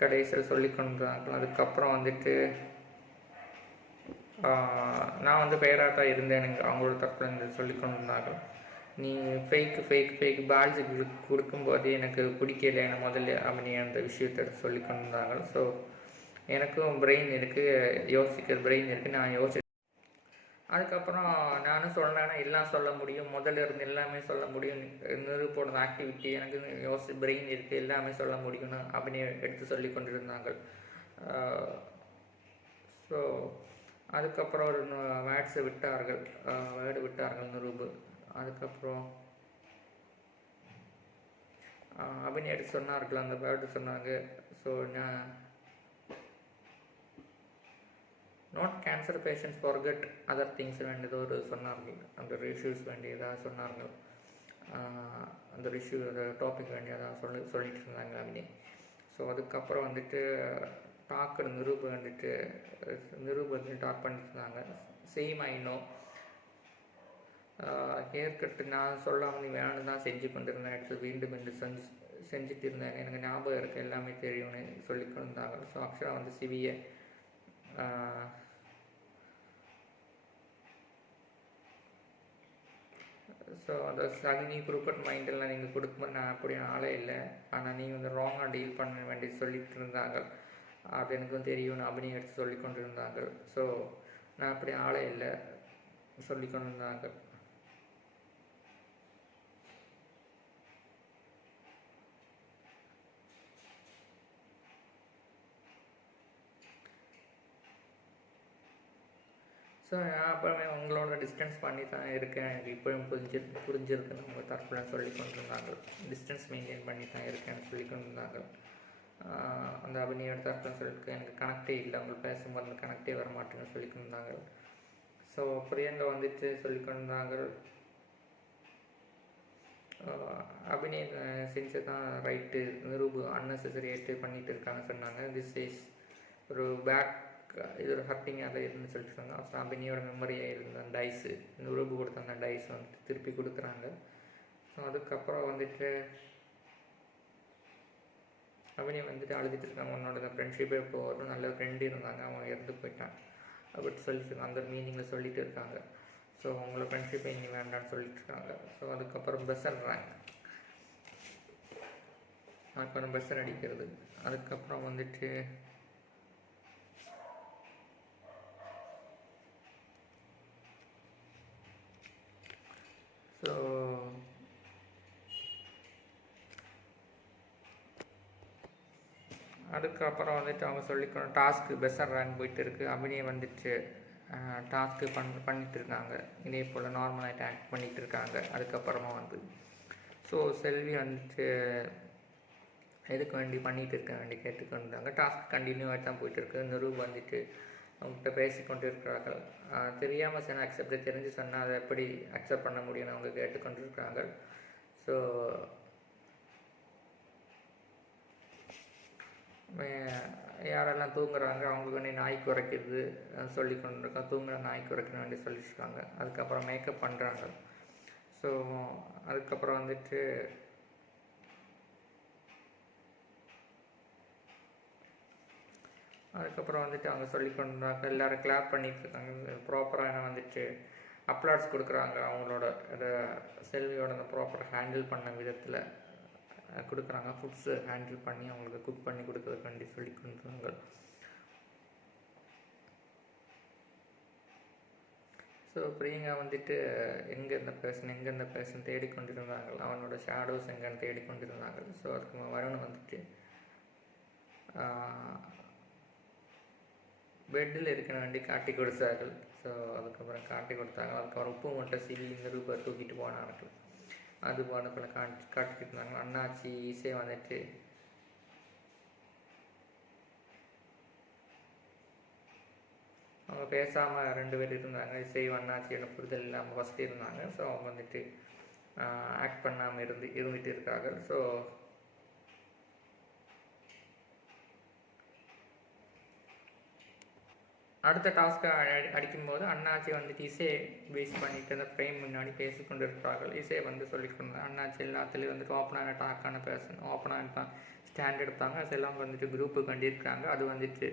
கடைசியில் சொல்லி கொண்டிருந்தார்கள். அதுக்கப்புறம் வந்துட்டு நான் வந்து பெயராக தான் இருந்தேன் அவங்களோட தரப்பில் சொல்லி கொண்டிருந்தார்கள். நீ ஃபேக் பால்ஸ் கொடுக்கும்போது எனக்கு பிடிக்கல என்ன முதல்ல அப்படி அந்த விஷயத்தை சொல்லி கொண்டிருந்தாங்க. ஸோ எனக்கும் பிரெயின் இருக்குது, யோசிக்கிற பிரெயின் இருக்குது, நான் அதுக்கப்புறம் நானும் சொல்கிறேன்னா எல்லாம் சொல்ல முடியும், முதல்ல இருந்து எல்லாமே சொல்ல முடியும், நிரூபோட ஆக்டிவிட்டி எனக்கு பிரெயின் இருக்குது, எல்லாமே சொல்ல முடியும்னு அப்படின்னு எடுத்து சொல்லி கொண்டிருந்தாங்க. ஸோ அதுக்கப்புறம் ஒரு வேர்டு விட்டார்கள் நிரூபு. அதுக்கப்புறம் அப்படின்னு எடுத்து சொன்னார்கள், அந்த வேர்டு சொன்னாங்க. So not cancer patients forget other things வேண்டியது ஒரு சொன்னார்கள். அந்த இஷ்யூஸ் வேண்டியதாக சொன்னார்கள். அந்த இஷ்யூ அந்த டாபிக் வேண்டியதாக சொல்லிட்டு இருந்தாங்க அப்படின்னு. ஸோ அதுக்கப்புறம் வந்துட்டு நிரூபு வந்து டாக் பண்ணிட்டு இருந்தாங்க. Same I know hair cut நான் சொல்லாமல் நீ வேணும் தான் செஞ்சு கொண்டிருந்தேன், எடுத்து மீண்டும் என்று செஞ்சுட்டு இருந்தேன், எனக்கு ஞாபகம் இருக்குது, எல்லாமே தெரியும்னு சொல்லி கொண்டிருந்தாங்க. ஸோ அக்ஷரா வந்து சிவியை ஸோ அந்த சகினி குரூப்பட் மைண்டெல்லாம் நீங்கள் கொடுக்கும்போது நான் அப்படியே ஆளே இல்லை, ஆனால் நீங்கள் வந்து ராங்காக டீல் பண்ண வேண்டி சொல்லிட்டு இருந்தாங்க, அது எனக்கும் தெரியும்னு அப்படின்னு எடுத்து சொல்லி கொண்டு இருந்தாங்க. ஸோ நான் அப்படி ஆளே இல்லை சொல்லி கொண்டு இருந்தாங்க. ஸோ நான் அப்புறமே உங்களோட டிஸ்டன்ஸ் பண்ணி தான் இருக்கேன், எனக்கு இப்போயும் புரிஞ்சிருக்குன்னு அவங்க தரப்புல சொல்லி கொண்டிருந்தாங்க. டிஸ்டன்ஸ் மெயின்டைன் பண்ணி தான் இருக்கேன்னு சொல்லி கொண்டிருந்தாங்க. அந்த அபிநயோட தரப்புல சொல்லியிருக்கு, எனக்கு கனெக்டே இல்லை, அவங்க பேசும்போது கனெக்டே வர மாட்டேன்னு சொல்லி கொண்டிருந்தாங்க. ஸோ பிரியங்கா வந்துட்டு சொல்லி கொண்டிருந்தாங்க, அபிநய் செஞ்சு தான் ரைட்டு, நிரூபு அன்னெசரியாகிட்டு பண்ணிகிட்டு இருக்காங்க சொன்னாங்க. திஸ் இஸ் ஒரு பேக், இது ஒரு ஹர்ட்டிங்காக இருக்குன்னு சொல்லிட்டு சொன்னாங்க. அப்புறம் அபினியோட மெமரியாக இருந்த டைஸு, நிரூபு கொடுத்த அந்த டைஸ் வந்துட்டு திருப்பி கொடுக்குறாங்க. ஸோ அதுக்கப்புறம் வந்துட்டு அபினி வந்துட்டு அழுதுட்டு இருக்காங்க, உன்னோட ஃப்ரெண்ட்ஷிப்பே இப்போ ஒரு நல்ல ஃப்ரெண்டு இருந்தாங்க, அவன் இறந்து போயிட்டான் அப்படின்னு சொல்லிட்டு அந்த மீனிங்கில் சொல்லிட்டு இருக்காங்க. ஸோ உங்களோட ஃப்ரெண்ட்ஷிப்பை இனி வேண்டான்னு சொல்லிட்டு இருக்காங்க. ஸோ அதுக்கப்புறம் பெஸ்ஸர் ரேங்க், அதுக்கப்புறம் பெஸ்ஸர் அடிக்கிறது. அதுக்கப்புறம் வந்துட்டு ஸோ அதுக்கப்புறம் வந்துட்டு அவங்க சொல்லிக்கணும், டாஸ்க்கு பெஸ்ஸர் ரேங்க் போயிட்டு இருக்குது. அபிநயம் வந்துட்டு டாஸ்க்கு பண்ணிகிட்டு இருக்காங்க, இதே போல் நார்மலாக ஆக்ட் பண்ணிகிட்டு இருக்காங்க. அதுக்கப்புறமா வந்து ஸோ செல்வி வந்துட்டு எதுக்கு வேண்டி பண்ணிகிட்டு இருக்க வேண்டி கேட்டுக்கொண்டாங்க. டாஸ்க் கண்டினியூ ஆகிட்டு தான் போயிட்டுருக்கு. நிரூப் வந்துட்டு அவங்ககிட்ட பேசிக்கொண்டு இருக்கிறார்கள். தெரியாமல் சொன்னால் அக்செப்ட், தெரிஞ்சு சொன்னால் அதை எப்படி அக்செப்ட் பண்ண முடியும்னு அவங்க கேட்டுக்கொண்டு இருக்கிறாங்க. ஸோ யாரெல்லாம் தூங்குறாங்க அவங்களுக்கு வேண்டி நாய் குறைக்கிறது சொல்லி கொண்டு இருக்கோம், தூங்குற நாய் குறைக்கணும் வேண்டி சொல்லியிருக்காங்க. அதுக்கப்புறம் மேக்கப் பண்ணுறாங்க. ஸோ அதுக்கப்புறம் வந்துட்டு அவங்க சொல்லிக்கொண்டாங்க, எல்லோரும் கிளாப் பண்ணிட்டு இருக்காங்க. ப்ராப்பராக வந்துட்டு அப்ளாட்ஸ் கொடுக்குறாங்க, அவங்களோட செல்வியோட அந்த ப்ராப்பராக ஹேண்டில் பண்ண விதத்தில் கொடுக்குறாங்க. ஃபுட்ஸு ஹேண்டில் பண்ணி அவங்களுக்கு குக் பண்ணி கொடுக்குறதுக்கு வேண்டி சொல்லி கொண்டிருக்காங்க. ஸோ பிரியங்கா வந்துட்டு எங்கே இந்த பேர்சன் தேடிக்கொண்டிருந்தாங்க, அவனோட ஷேடோஸ் எங்கேன்னு தேடிக்கொண்டிருந்தாங்க. ஸோ அதுக்கு வருண் வந்துட்டு பெட்டில் இருக்கிற வேண்டி காட்டி கொடுத்தார்கள். ஸோ அதுக்கப்புறம் காட்டி கொடுத்தாங்க. அதுக்கப்புறம் உப்பு மூட்டை சிவி இந்த ரூபா தூக்கிட்டு போனார்கள். அது போனக்குள்ள காட்டிக்கிட்டு இருந்தாங்க. அண்ணாச்சி இசை வந்துட்டு அவங்க பேசாமல் 2 பேர் இருந்தாங்க. இசை அண்ணாச்சியோட புரிதல் இல்லாமல் ஃபஸ்ட்டு இருந்தாங்க. ஸோ அவங்க வந்துட்டு ஆக்ட் பண்ணாமல் இருந்துகிட்டு இருக்காங்க. ஸோ அடுத்த டாஸ்க்கை அடிக்கும்போது அண்ணாச்சி வந்துட்டு இசையை பேஸ் பண்ணிட்டு அந்த ஃப்ரேம் முன்னாடி பேசிக்கொண்டு இருக்கிறார்கள். இசையை வந்து சொல்லிக்கொண்டு அண்ணாச்சி எல்லாத்துலேயும் வந்துட்டு ஓப்பனான டாக்கான பேசணும், ஓப்பனாக தான் ஸ்டாண்ட் எடுத்தாங்க. அதெல்லாம் வந்துட்டு குரூப்புக்கு வேண்டியிருக்காங்க. அது வந்துட்டு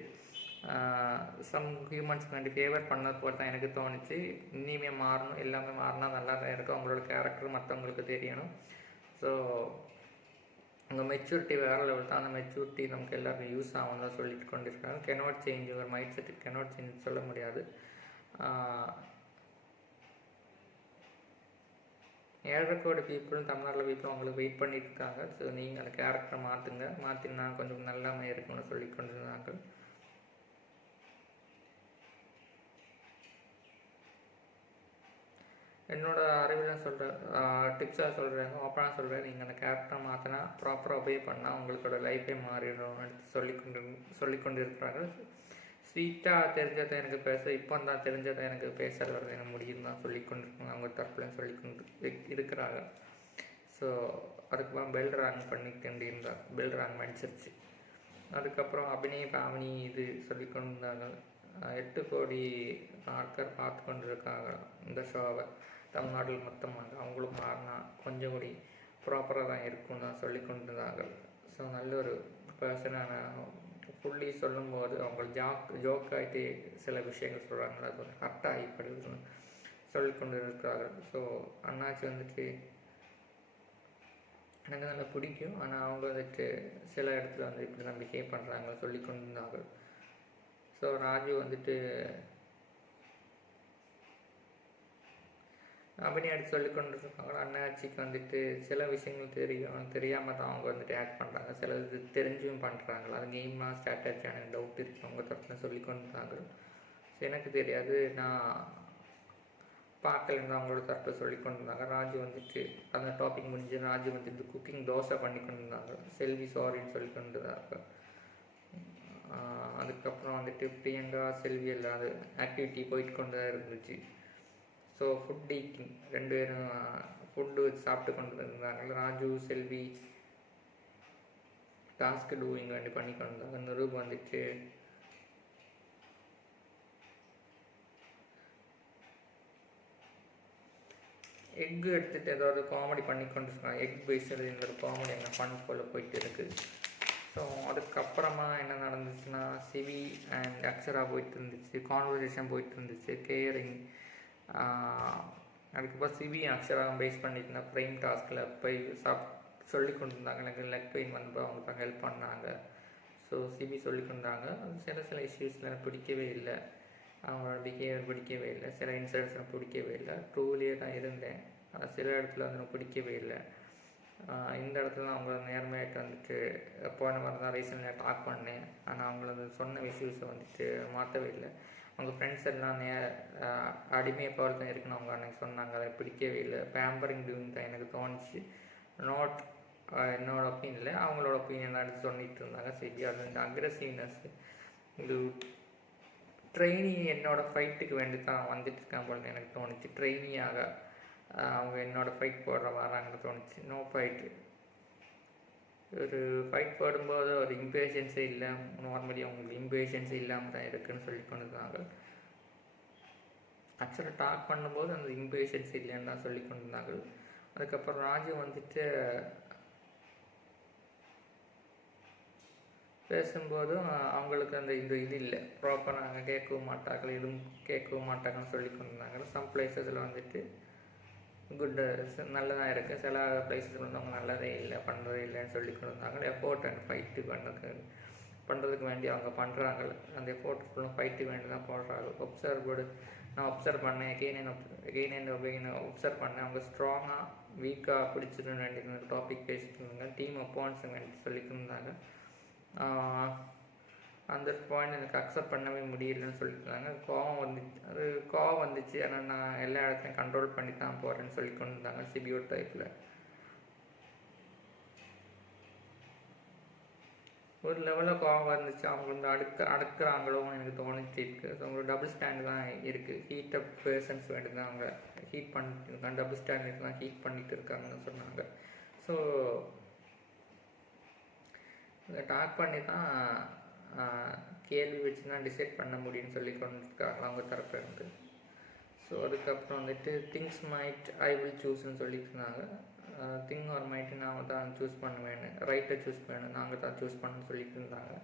சம் ஹியூமன்ஸ்க்கு வேண்டி ஃபேவர் பண்ண போது தான் எனக்கு தோணுச்சு. இனிமே மாறணும், எல்லாமே மாறினா நல்லா தான் இருக்கும். அவங்களோட கேரக்டர் மற்றவங்களுக்கு தெரியணும். ஸோ உங்கள் மெச்சூரிட்டி வேறு லெவல் தான். அந்த மெச்சூரிட்டி நமக்கு எல்லாருக்கும் யூஸ் ஆகும் தான் சொல்லிட்டு கொண்டிருக்காங்க. கெனாட் சேஞ்ச் ஒரு மைண்ட் செட்டு, கெனாட் சேஞ்ச் சொல்ல முடியாது. 7 கோடி பீப்புளும் தமிழ்நாட்டில் பீப்புளும் அவங்களுக்கு வெயிட் பண்ணிட்டு இருக்காங்க. ஸோ நீங்கள் அந்த கேரக்டரை மாற்றினா கொஞ்சம் நல்லாமல் இருக்கும்னு சொல்லி கொண்டிருந்தாங்க. என்னோடய அறிவில் சொல்கிறேன், டிப்ஸாக சொல்கிறேன், ஓப்பனாக சொல்கிறேன். நீங்கள் அந்த கேரக்டரை மாற்றினா ப்ராப்பராக ஒபே பண்ணால் உங்களோட லைஃபே மாறிடும் சொல்லிக்கொண்டு இருக்கிறார்கள். ஸ்வீட்டாக தெரிஞ்சதை எனக்கு பேச, இப்போ தான் தெரிஞ்சதை எனக்கு பேச வர்றது எனக்கு முடியும் தான் சொல்லிக்கொண்டிருக்காங்க. அவங்க தரப்புலையும் சொல்லிக்கொண்டு இருக்கிறாங்க. ஸோ அதுக்கப்புறம் பெல் ரேங்க் பண்ணிட்டு இருந்தார், பெல் ரேங்க் அடிச்சிருச்சு. அதுக்கப்புறம் அபினி இது சொல்லிக்கொண்டிருந்தாங்க. 8 கோடி ஆட்கள் பார்த்து கொண்டு இருக்காங்க இந்த ஷோவை தமிழ்நாட்டில் மொத்தமாக. அவங்களும் மாறினா கொஞ்சம் கூடி ப்ராப்பராக தான் இருக்குன்னு தான் சொல்லி கொண்டிருந்தாங்க. ஸோ நல்ல ஒரு பர்சனான புள்ளி சொல்லும்போது அவங்க ஜோக் ஆகிட்டு சில விஷயங்கள் சொல்கிறாங்க, அது கொஞ்சம் கரெக்டாக இப்படின்னு சொல்லி கொண்டு இருக்கிறார்கள். ஸோ அண்ணாச்சி வந்துட்டு எனக்கு நல்லா பிடிக்கும். ஆனால் அவங்க வந்துட்டு சில இடத்துல வந்து இப்படி தான் பிஹேவ் பண்ணுறாங்க சொல்லி கொண்டிருந்தாங்க. ஸோ ராஜு வந்துட்டு அபினி அடித்து சொல்லி கொண்டு இருக்காங்க. அண்ணாச்சிக்கு வந்துட்டு சில விஷயங்கள் தெரியாமல் தான் அவங்க வந்துட்டு ஆக்ட் பண்ணுறாங்க, சில தெரிஞ்சும் பண்ணுறாங்க. அது கேமாக ஸ்ட்ராட்டஜியான டவுட் இருக்குது அவங்க தரப்புல சொல்லி கொண்டுருக்காங்க. எனக்கு தெரியாது, நான் பார்க்கலன்னு அவங்களோட தரப்பில் சொல்லி கொண்டு இருந்தாங்க. ராஜு வந்துட்டு அந்த டாபிக் முடிஞ்சு ராஜு வந்துட்டு குக்கிங் தோசை பண்ணி கொண்டு இருந்தாங்க. செல்வி சாரின்னு சொல்லி கொண்டு இருந்தாங்க. அதுக்கப்புறம் வந்துட்டு பிரியங்கா செல்வி எல்லாம் ஆக்டிவிட்டி போயிட்டு கொண்டு தான் இருந்துச்சு. ஸோ ஃபுட் ஈட்டிங் 2 பேரும் ஃபுட்டு சாப்பிட்டு கொண்டு இருந்தாங்க. ராஜு செல்வி டாஸ்க் டூயிங் வேண்டி பண்ணி கொண்டு இருந்தாங்க. நிரூப் வந்துட்டு எக்கு எடுத்துகிட்டு ஏதாவது காமெடி பண்ணி கொண்டு இருக்காங்க. எக் பேஸ்டு இந்த காமெடி என்ன ஃபன் போல் போயிட்டு இருக்குது. ஸோ அதுக்கப்புறமா என்ன நடந்துச்சுன்னா சிவி அண்ட் அக்ஷரா போயிட்டு இருந்துச்சு, கான்வர்சேஷன் போயிட்டு இருந்துச்சு, கேரிங். அதுக்கப்புறம் சிவி அக்ஷரா பேஸ் பண்ணிட்டு இருந்தால் ப்ரைம் டாஸ்கில் போய் சொல்லி கொண்டு இருந்தாங்க. எனக்கு லெக் பெயின் வந்து அவங்களுக்கு ஹெல்ப் பண்ணாங்க. ஸோ சிவி சொல்லி கொண்டாங்க. சில இஷ்யூஸில் எனக்கு பிடிக்கவே இல்லை, அவங்களோட பிஹேவியர் பிடிக்கவே இல்லை, சில இன்சிடென்ட்ஸ் எனக்கு பிடிக்கவே இல்லை. ட்ரூலியே தான் இருந்தேன், சில இடத்துல வந்து எனக்கு பிடிக்கவே இல்லை. இந்த இடத்துல அவங்கள நேர்மையாகிட்டு வந்துட்டு போன மாதிரி தான் ரீசன்டாக டாக் பண்ணேன். ஆனால் அவங்கள சொன்ன இஷ்யூஸை வந்துட்டு மாற்றவே இல்லை. அவங்க ஃப்ரெண்ட்ஸ் எல்லாம் அடிமையை போல் தான் இருக்குன்னு அவங்க அன்றைக்கி சொன்னாங்க. அதை பிடிக்கவே இல்லை. பேம்பரிங் டூயிங் தான் எனக்கு தோணுச்சு. நாட் என்னோடய ஒப்பீனியனில் அவங்களோட ஒப்பீனியன் எடுத்து சொல்லிட்டு இருந்தாங்க. சரி, அது இந்த அக்ரெசிவ்னஸ், இது ட்ரெயினி என்னோடய ஃபைட்டுக்கு வேண்டி தான் வந்துட்டு இருக்கான் போல் எனக்கு தோணுச்சு. ட்ரெயினியாக அவங்க என்னோடய ஃபைட் போடுற வராங்கன்னு தோணுச்சு. நோ ஃபைட்டு, ஒரு ஃபைட் போடும்போது ஒரு இம்பேஷன்ஸே இல்லை. நார்மலி அவங்களுக்கு இம்பேஷன்ஸே இல்லாமல் தான் இருக்குதுன்னு சொல்லி கொண்டிருந்தாங்க. ஆக்சுவலாக டாக் பண்ணும்போது அந்த இம்பேஷன்ஸ் இல்லைன்னு தான் சொல்லி கொண்டிருந்தாங்க. அதுக்கப்புறம் ராஜு வந்துட்டு பேசும்போதும் அவங்களுக்கு அந்த இது இல்லை, ப்ராப்பராக கேட்கவும் மாட்டார்கள், எதுவும் கேட்கவும் மாட்டாங்கன்னு சொல்லி கொண்டிருந்தாங்க. சம் பிளேசஸில் வந்துட்டு குட் நல்லதாக இருக்குது, சில பிளேஸஸ் வந்து அவங்க நல்லதே இல்லை, பண்ணுறதே இல்லைன்னு சொல்லி கொண்டிருந்தாங்க. எஃபோர்ட் அண்ட் ஃபைட்டு பண்ணுறதுக்கு வேண்டி அவங்க பண்ணுறாங்க. அந்த எஃபோர்ட் ஃபுல்லும் ஃபைட்டுக்கு வேண்டி தான் போடுறாங்க. நான் ஒப்சர்வ் பண்ணேன், எகெயின் ஒப்சர்வ் பண்ணேன். அவங்க ஸ்ட்ராங்காக வீக்காக பிடிச்சிருன்னு வேண்டிய டாபிக் பேசிட்டு இருந்தாங்க. டீம் அப்போன்ஸ் வேண்டி சொல்லிட்டு இருந்தாங்க. அந்த பாயிண்ட் எனக்கு அக்செப்ட் பண்ணவே முடியலன்னு சொல்லியிருந்தாங்க. கோவம் வந்துச்சு. ஆனால் நான் எல்லா இடத்தையும் கண்ட்ரோல் பண்ணி தான் போகிறேன்னு சொல்லி கொண்டு இருந்தாங்க. சிபிஓ டைப்பில் ஒரு லெவலில் கோவம் வந்துச்சு. அவங்க வந்து அடுக்குறாங்களோன்னு எனக்கு தோணிச்சு இருக்குது. ஸோ அவங்களோட டபுள் ஸ்டாண்டு தான் இருக்குது. ஹீட் அப் பர்சன்ஸ் வேண்டி தான் அவங்க ஹீட் பண்ணிட்டு இருக்காங்க, டபுள் ஸ்டாண்டர்ட் தான் ஹீட் பண்ணிட்டு இருக்காங்கன்னு சொன்னாங்க. ஸோ இதை டாக் பண்ணி தான் கேள்வி வச்சு தான் டிசைட் பண்ண முடியும்னு சொல்லி கொண்டிருக்காங்க அவங்க தரப்பில் இருந்து. ஸோ அதுக்கப்புறம் வந்துட்டு திங்ஸ் மைட் ஐ வில் சூஸ்ன்னு சொல்லிட்டு இருந்தாங்க. திங் ஆர் மைட்டு நான் தான் சூஸ் பண்ணுவேன்னு, ரைட்டை சூஸ் பண்ணு நாங்கள் தான் சூஸ் பண்ணணும்னு சொல்லிட்டு இருந்தாங்க.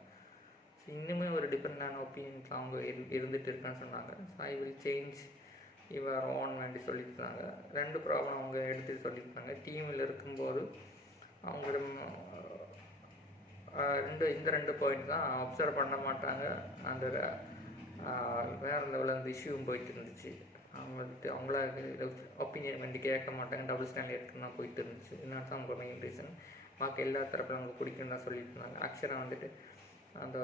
ஸோ இன்னுமே ஒரு டிஃப்ரெண்டான ஒப்பீனியன்ஸ் அவங்க இருந்துகிட்டு இருக்கான்னு சொன்னாங்க. So I will change your own வேண்டி சொல்லியிருந்தாங்க. 2 ப்ராப்ளம் அவங்க எடுத்து சொல்லியிருந்தாங்க. டீமில் இருக்கும்போது அவங்க இந்த 2 பாயிண்ட் தான் அப்சர்வ் பண்ண மாட்டாங்க. அந்த வேறு லெவலில் அந்த இஷ்யூவும் போயிட்டு இருந்துச்சு. அவங்க வந்துட்டு அவங்கள ஒப்பீனியன் வேண்டி கேட்க மாட்டாங்க, டபுள் ஸ்டாண்ட் எடுத்துன்னு தான் போயிட்டு இருந்துச்சு. இன்னும் தான் அவங்க மெயின் ரீசன். பாக்கி எல்லா தரப்பில் அவங்க பிடிக்குன்னு தான் சொல்லிட்டு இருந்தாங்க. அக்ஷரா வந்துட்டு அந்த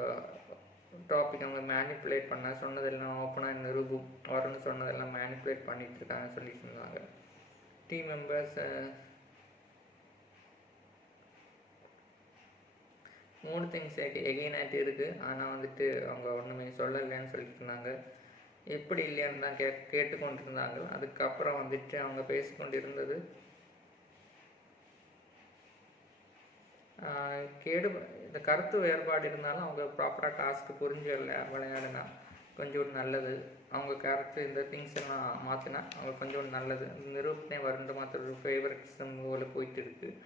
டாபிக் அவங்க மேனிப்புலேட் பண்ண சொன்னதெல்லாம் ஓப்பனாக நிரூபம் வரணும்னு சொன்னதெல்லாம் மேனிப்புலேட் பண்ணிகிட்டு இருக்காங்கன்னு சொல்லிட்டு இருந்தாங்க. டீம் மெம்பர்ஸ் 3 திங்ஸ் எகெயின் ஆகிட்டு இருக்குது. ஆனால் வந்துட்டு அவங்க ஒன்றுமே சொல்லலைன்னு சொல்லிட்டு இருந்தாங்க. எப்படி இல்லையான்னு தான் கேட்டுக்கொண்டு இருந்தாங்க. அதுக்கப்புறம் வந்துட்டு அவங்க பேசிக்கொண்டு இருந்தது இந்த கருத்து வேறுபாடு இருந்தாலும் அவங்க ப்ராப்பராக டாஸ்க்கு புரிஞ்சு விளையாடுனா கொஞ்சம் நல்லது. அவங்க கேரக்டர் இந்த திங்ஸ் எல்லாம் மாற்றினா அவங்க கொஞ்சம் நல்லது. நிரூபணை வருண்டு மாத்திர ஒரு ஃபேவரட்ஸும் போல் போயிட்டு இருக்குது.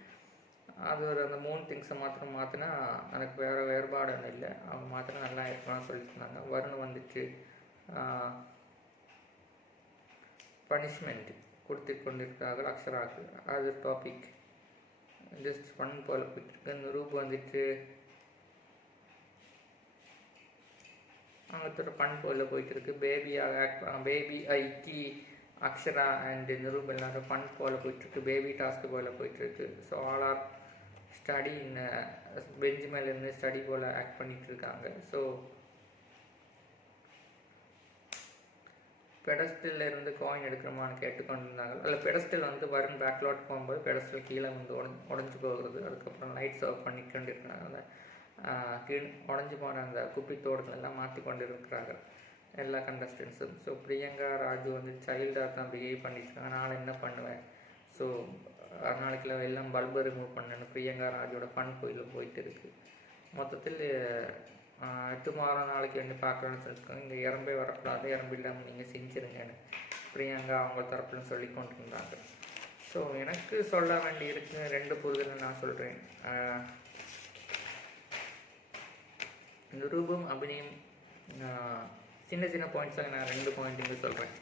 அது ஒரு அந்த 3 திங்ஸை மாற்றினா எனக்கு வேறுபாடு ஒன்றும் இல்லை, அவங்க மாத்திரம் நல்லா இருக்கணும்னு சொல்லியிருந்தாங்க. வருண் வந்துட்டு பனிஷ்மெண்ட் கொடுத்து கொண்டிருக்கிறார்கள் அக்ஷராவுக்கு. அது டாபிக் ஜஸ்ட் ஃபன் போல் போயிட்டுருக்கு. நிரூப் வந்துட்டு அவங்க ஃபன் போல் போயிட்டுருக்கு. பேபி ஐக்கி அக்ஷரா அண்ட் நிரூப் எல்லாரும் ஃபன் போல் போயிட்டுருக்கு, பேபி டாஸ்க்கு போல் போயிட்டுருக்கு. ஸோ ஆல் ஆர் ஸ்டடி பெஞ்சு மேலேருந்து ஸ்டடி போல் ஆக்ட் பண்ணிகிட்டு இருக்காங்க. ஸோ பெடஸ்டலில் இருந்து காயின் எடுக்கிறோமான்னு கேட்டுக்கொண்டிருந்தாங்க. அதில் பெடஸ்டல் வந்து வரும் பேக்லாட் போகும்போது பெடஸ்டல் கீழே வந்து உடஞ்சி போகிறது. அதுக்கப்புறம் லைட் சர்வ் பண்ணி கொண்டிருக்கிறாங்க. அந்த கீழ் உடஞ்சி போன அந்த குப்பித்தோடுகள் எல்லாம் மாற்றி கொண்டு இருக்கிறார்கள் எல்லா கண்டஸ்டன்ஸும். ஸோ பிரியங்கா ராஜு வந்து சைல்டாக தான் பிஹேவ் பண்ணிட்டுருக்காங்க. நான் என்ன பண்ணுவேன், ஸோ நாளைக்குள்ள எல்லாம் பல்பை ரிமூவ் பண்ணணும். பிரியங்கா ராஜோட ஃபன் கோயிலில் போயிட்டு இருக்குது. மொத்தத்தில் டுமாரோ நாளைக்கு வந்து பார்க்கணும்னு சொல்லியிருக்காங்க. இங்கே இறம்பே வரக்கூடாது, இறம்பு இல்லாமல் நீங்கள் செஞ்சுருங்கன்னு பிரியங்கா அவங்க தரப்புலன்னு சொல்லி கொண்டு இருந்தாங்க. ஸோ எனக்கு சொல்ல வேண்டி இருக்கு 2 புரிதல் நான் சொல்கிறேன். நிரூபம் அபிநயம் சின்ன சின்ன பாயிண்ட்ஸாக நான் 2 பாயிண்ட் இங்கே சொல்கிறேன்.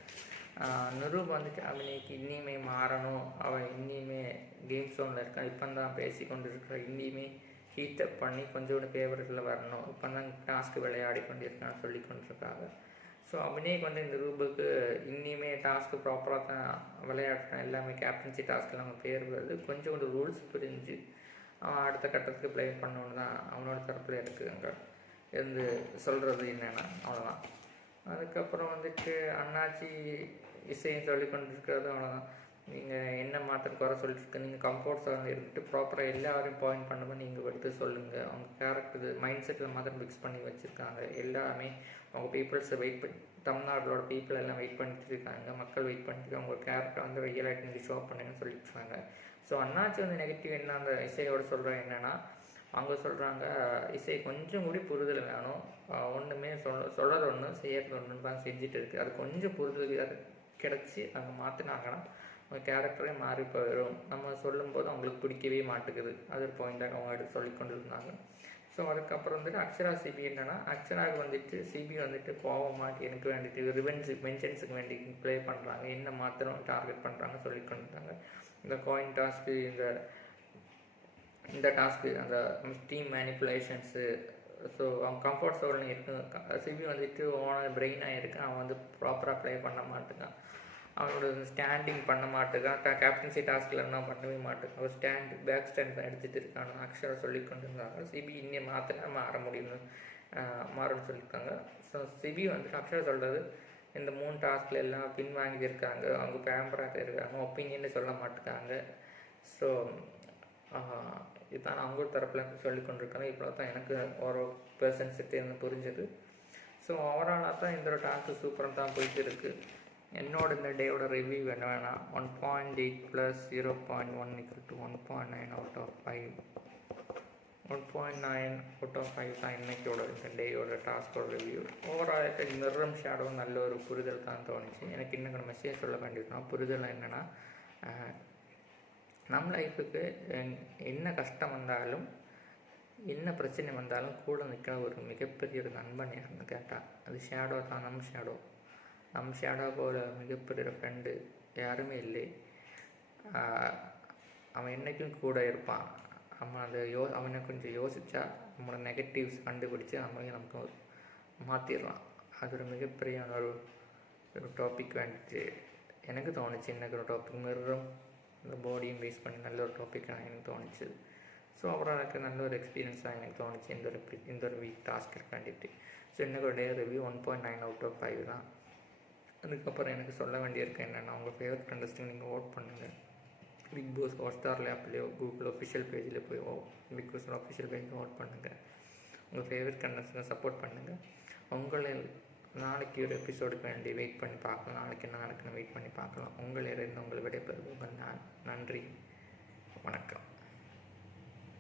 நிரூப் வந்துட்டு அபிநய்க்கு இன்னியுமே மாறணும், அவன் இன்னியுமே கேம் ஷோனில் இருக்கான், இப்போ தான் பேசி கொண்டு இருக்கிற, இன்னியுமே ஹீட்டப் பண்ணி கொஞ்சோட ஃபேவரட்டில் வரணும், இப்போ தான் டாஸ்க்கு விளையாடி கொண்டிருக்கான்னு சொல்லி கொண்டிருக்காங்க. ஸோ அபிநய்க்கு வந்து இந்த ரூபுக்கு இன்னியுமே டாஸ்க்கு ப்ராப்பராக தான் விளையாடுறான். எல்லாமே கேப்டன்சி டாஸ்க் எல்லாம் பேர் வருது. கொஞ்சோண்டு ரூல்ஸ் புரிஞ்சு அவன் அடுத்த கட்டத்துக்கு ப்ளே பண்ணணுன்னு தான் அவனோட தரப்பில் இருக்குது. அங்கே இருந்து சொல்கிறது என்னென்னா அவ்வளோதான். அதுக்கப்புறம் வந்துட்டு அண்ணாச்சி இசைன்னு சொல்லி கொண்டு இருக்கிறது அவ்வளோதான். நீங்கள் என்ன மாத்திரம் குறை சொல்லிட்டுருக்கு, நீங்கள் கம்ஃபர்ட் ஜோனில் இருந்துட்டு ப்ராப்பராக எல்லாரையும் பாயிண்ட் பண்ணும்போது நீங்கள் எடுத்து சொல்லுங்கள். அவங்க கேரக்டர் மைண்ட் செட்டில் மாத்திரம் ஃபிக்ஸ் பண்ணி வச்சுருக்காங்க. எல்லாமே அவங்க பீப்புள்ஸை வெயிட் பண்ணி, தமிழ்நாட்டோட பீப்புள் எல்லாம் வெயிட் பண்ணிட்டு இருக்காங்க, மக்கள் வெயிட் பண்ணிட்டு அவங்க கேரக்டர் வந்து ரியலாக நீங்கள் ஷோ பண்ணுங்கன்னு சொல்லிட்டுருக்காங்க. ஸோ அண்ணாச்சி வந்து நெகட்டிவ் என்ன அந்த இசையோட சொல்கிறேன் என்னென்னா, அவங்க சொல்கிறாங்க இசை கொஞ்சம் கூட புரிதல் வேணும், ஒன்றுமே சொல்கிறது ஒன்று செய்யறது ஒன்று தான் செஞ்சுட்டு இருக்குது, அது கொஞ்சம் புரிதல் கிடச்சி அவங்க மாற்றினாங்கன்னா அவங்க கேரக்டரே மாறி போயிடும். நம்ம சொல்லும்போது அவங்களுக்கு பிடிக்கவே மாட்டேங்குது. அது ஒரு பாயிண்டாக அவங்க எடுத்து சொல்லி கொண்டு இருந்தாங்க. ஸோ அதுக்கப்புறம் வந்துட்டு அக்ஷரா சிபி என்னென்னா, அக்ஷராவுக்கு வந்துட்டு சிபி வந்துட்டு கோவமாட்டி எனக்கு வேண்டிட்டு ரிவென்ஸு மென்ஷன்ஸுக்கு வேண்டி ப்ளே பண்ணுறாங்க, என்ன மாத்திரம் டார்கெட் பண்ணுறாங்க சொல்லி கொண்டு இருந்தாங்க. இந்த காயின் டாஸ்க்கு, இந்த டாஸ்க்கு, அந்த டீம் மேனிப்புலேஷன்ஸு, ஸோ அவன் கம்ஃபர்ட் ஜோனில் இருக்கு. சிபி வந்துட்டு ஓனர் பிரெயினாக இருக்கான், அவன் வந்து ப்ராப்பராக ப்ளே பண்ண மாட்டேங்கான், அவனோட ஸ்டாண்டிங் பண்ண மாட்டேங்கான், கேப்டன்சி டாஸ்கில் என்ன பண்ணவே மாட்டேங்கான், அவர் பேக் ஸ்டாண்ட் தான் எடுத்துகிட்டு இருக்கான்னு அக்ஷரா சொல்லி கொண்டு இருந்தாங்க. சிபி இன்னும் மாற்றினா மாற முடியும்னு மாறுன்னு சொல்லியிருக்காங்க. ஸோ சிபி வந்துட்டு அக்ஷரா சொல்கிறது, இந்த 3 டாஸ்கில் எல்லாம் பின் வாங்கியிருக்காங்க, அவங்க பேம்பராக இருக்காங்க, ஒப்பீனியன்னு சொல்ல மாட்டேங்காங்க. ஸோ இதுதான் அவங்க தரப்பில் சொல்லி கொண்டிருக்காங்க. இப்போ தான் எனக்கு ஒரு பெர்சன்ஸிட்டு இருந்து புரிஞ்சது. ஸோ ஓவராலாக தான் இந்த ஒரு டாஸ்க்கு சூப்பராக தான் போயிட்டு இருக்குது. என்னோட இந்த டேயோட ரிவ்யூ என்ன வேணால் 1.8 + 0.1 = 1.9 out of 5. 1.9 out of 5 தான் இன்றைக்கியோட இந்த டேயோட டாஸ்கோட ரிவ்யூ. ஓவரால் மிர்ரம் ஷேடோ நல்ல ஒரு புரிதல் தான் தோணுச்சு. எனக்கு இன்னும் மெசேஜ் சொல்ல வேண்டியிருக்கோம். புரிதல் என்னென்னா, நம்ம லைஃபுக்கு என்ன கஷ்டம் வந்தாலும் என்ன பிரச்சனை வந்தாலும் கூட நிற்கிற ஒரு மிகப்பெரிய ஒரு நண்பன் யாருன்னு கேட்டால் அது ஷேடோ தான். நம்ம ஷேடோ போல மிகப்பெரிய ஃப்ரெண்டு யாருமே இல்லை. அவன் என்றைக்கும் கூட இருப்பான். நம்ம அவனை கொஞ்சம் யோசித்தா நம்மளோட நெகட்டிவ்ஸ் கண்டுபிடிச்சி நமக்கு மாற்றிடலாம். அது ஒரு மிகப்பெரிய ஒரு டாபிக் வந்துட்டு எனக்கு தோணுச்சு. எனக்கு ஒரு டாபிக் மிர்ரம் இந்த பாடியும் பேஸ் பண்ணி நல்ல ஒரு டாப்பிக்காக எனக்கு தோணுச்சு. ஸோ அப்புறம் எனக்கு நல்ல ஒரு எக்ஸ்பீரியன்ஸாக எனக்கு தோணுச்சு இந்த ஒரு வீக் டாஸ்க் இருக்காண்டிட்டு. ஸோ எனக்கு ஒரு டே ரிவ்யூ 1.9 out of 5 தான். அதுக்கப்புறம் எனக்கு சொல்ல வேண்டியிருக்கு என்னென்னா, உங்கள் ஃபேவரட் கண்டஸ்டன்ட் நீங்கள் ஓட் பண்ணுங்கள். பிக் பாஸ் ஹாட்ஸ்டாரில் ஆப்லேயோ கூகுள் ஒஃபிஷியல் பேஜில் போய் பிக் பாஸ் ஒஃபிஷியல் பேஜில் ஓட் பண்ணுங்கள். உங்கள் ஃபேவரட் கண்டஸ்டன்ட்டை சப்போர்ட் பண்ணுங்கள். உங்களை நாளைக்கு ஒரு எபிசோடுக்கு வேண்டி வெயிட் பண்ணி பார்க்கலாம். நாளைக்கு என்ன நடக்குன்னு வெயிட் பண்ணி பார்க்கலாம். உங்களிலிருந்து உங்களை விடைபெறுவது நான். நன்றி, வணக்கம்.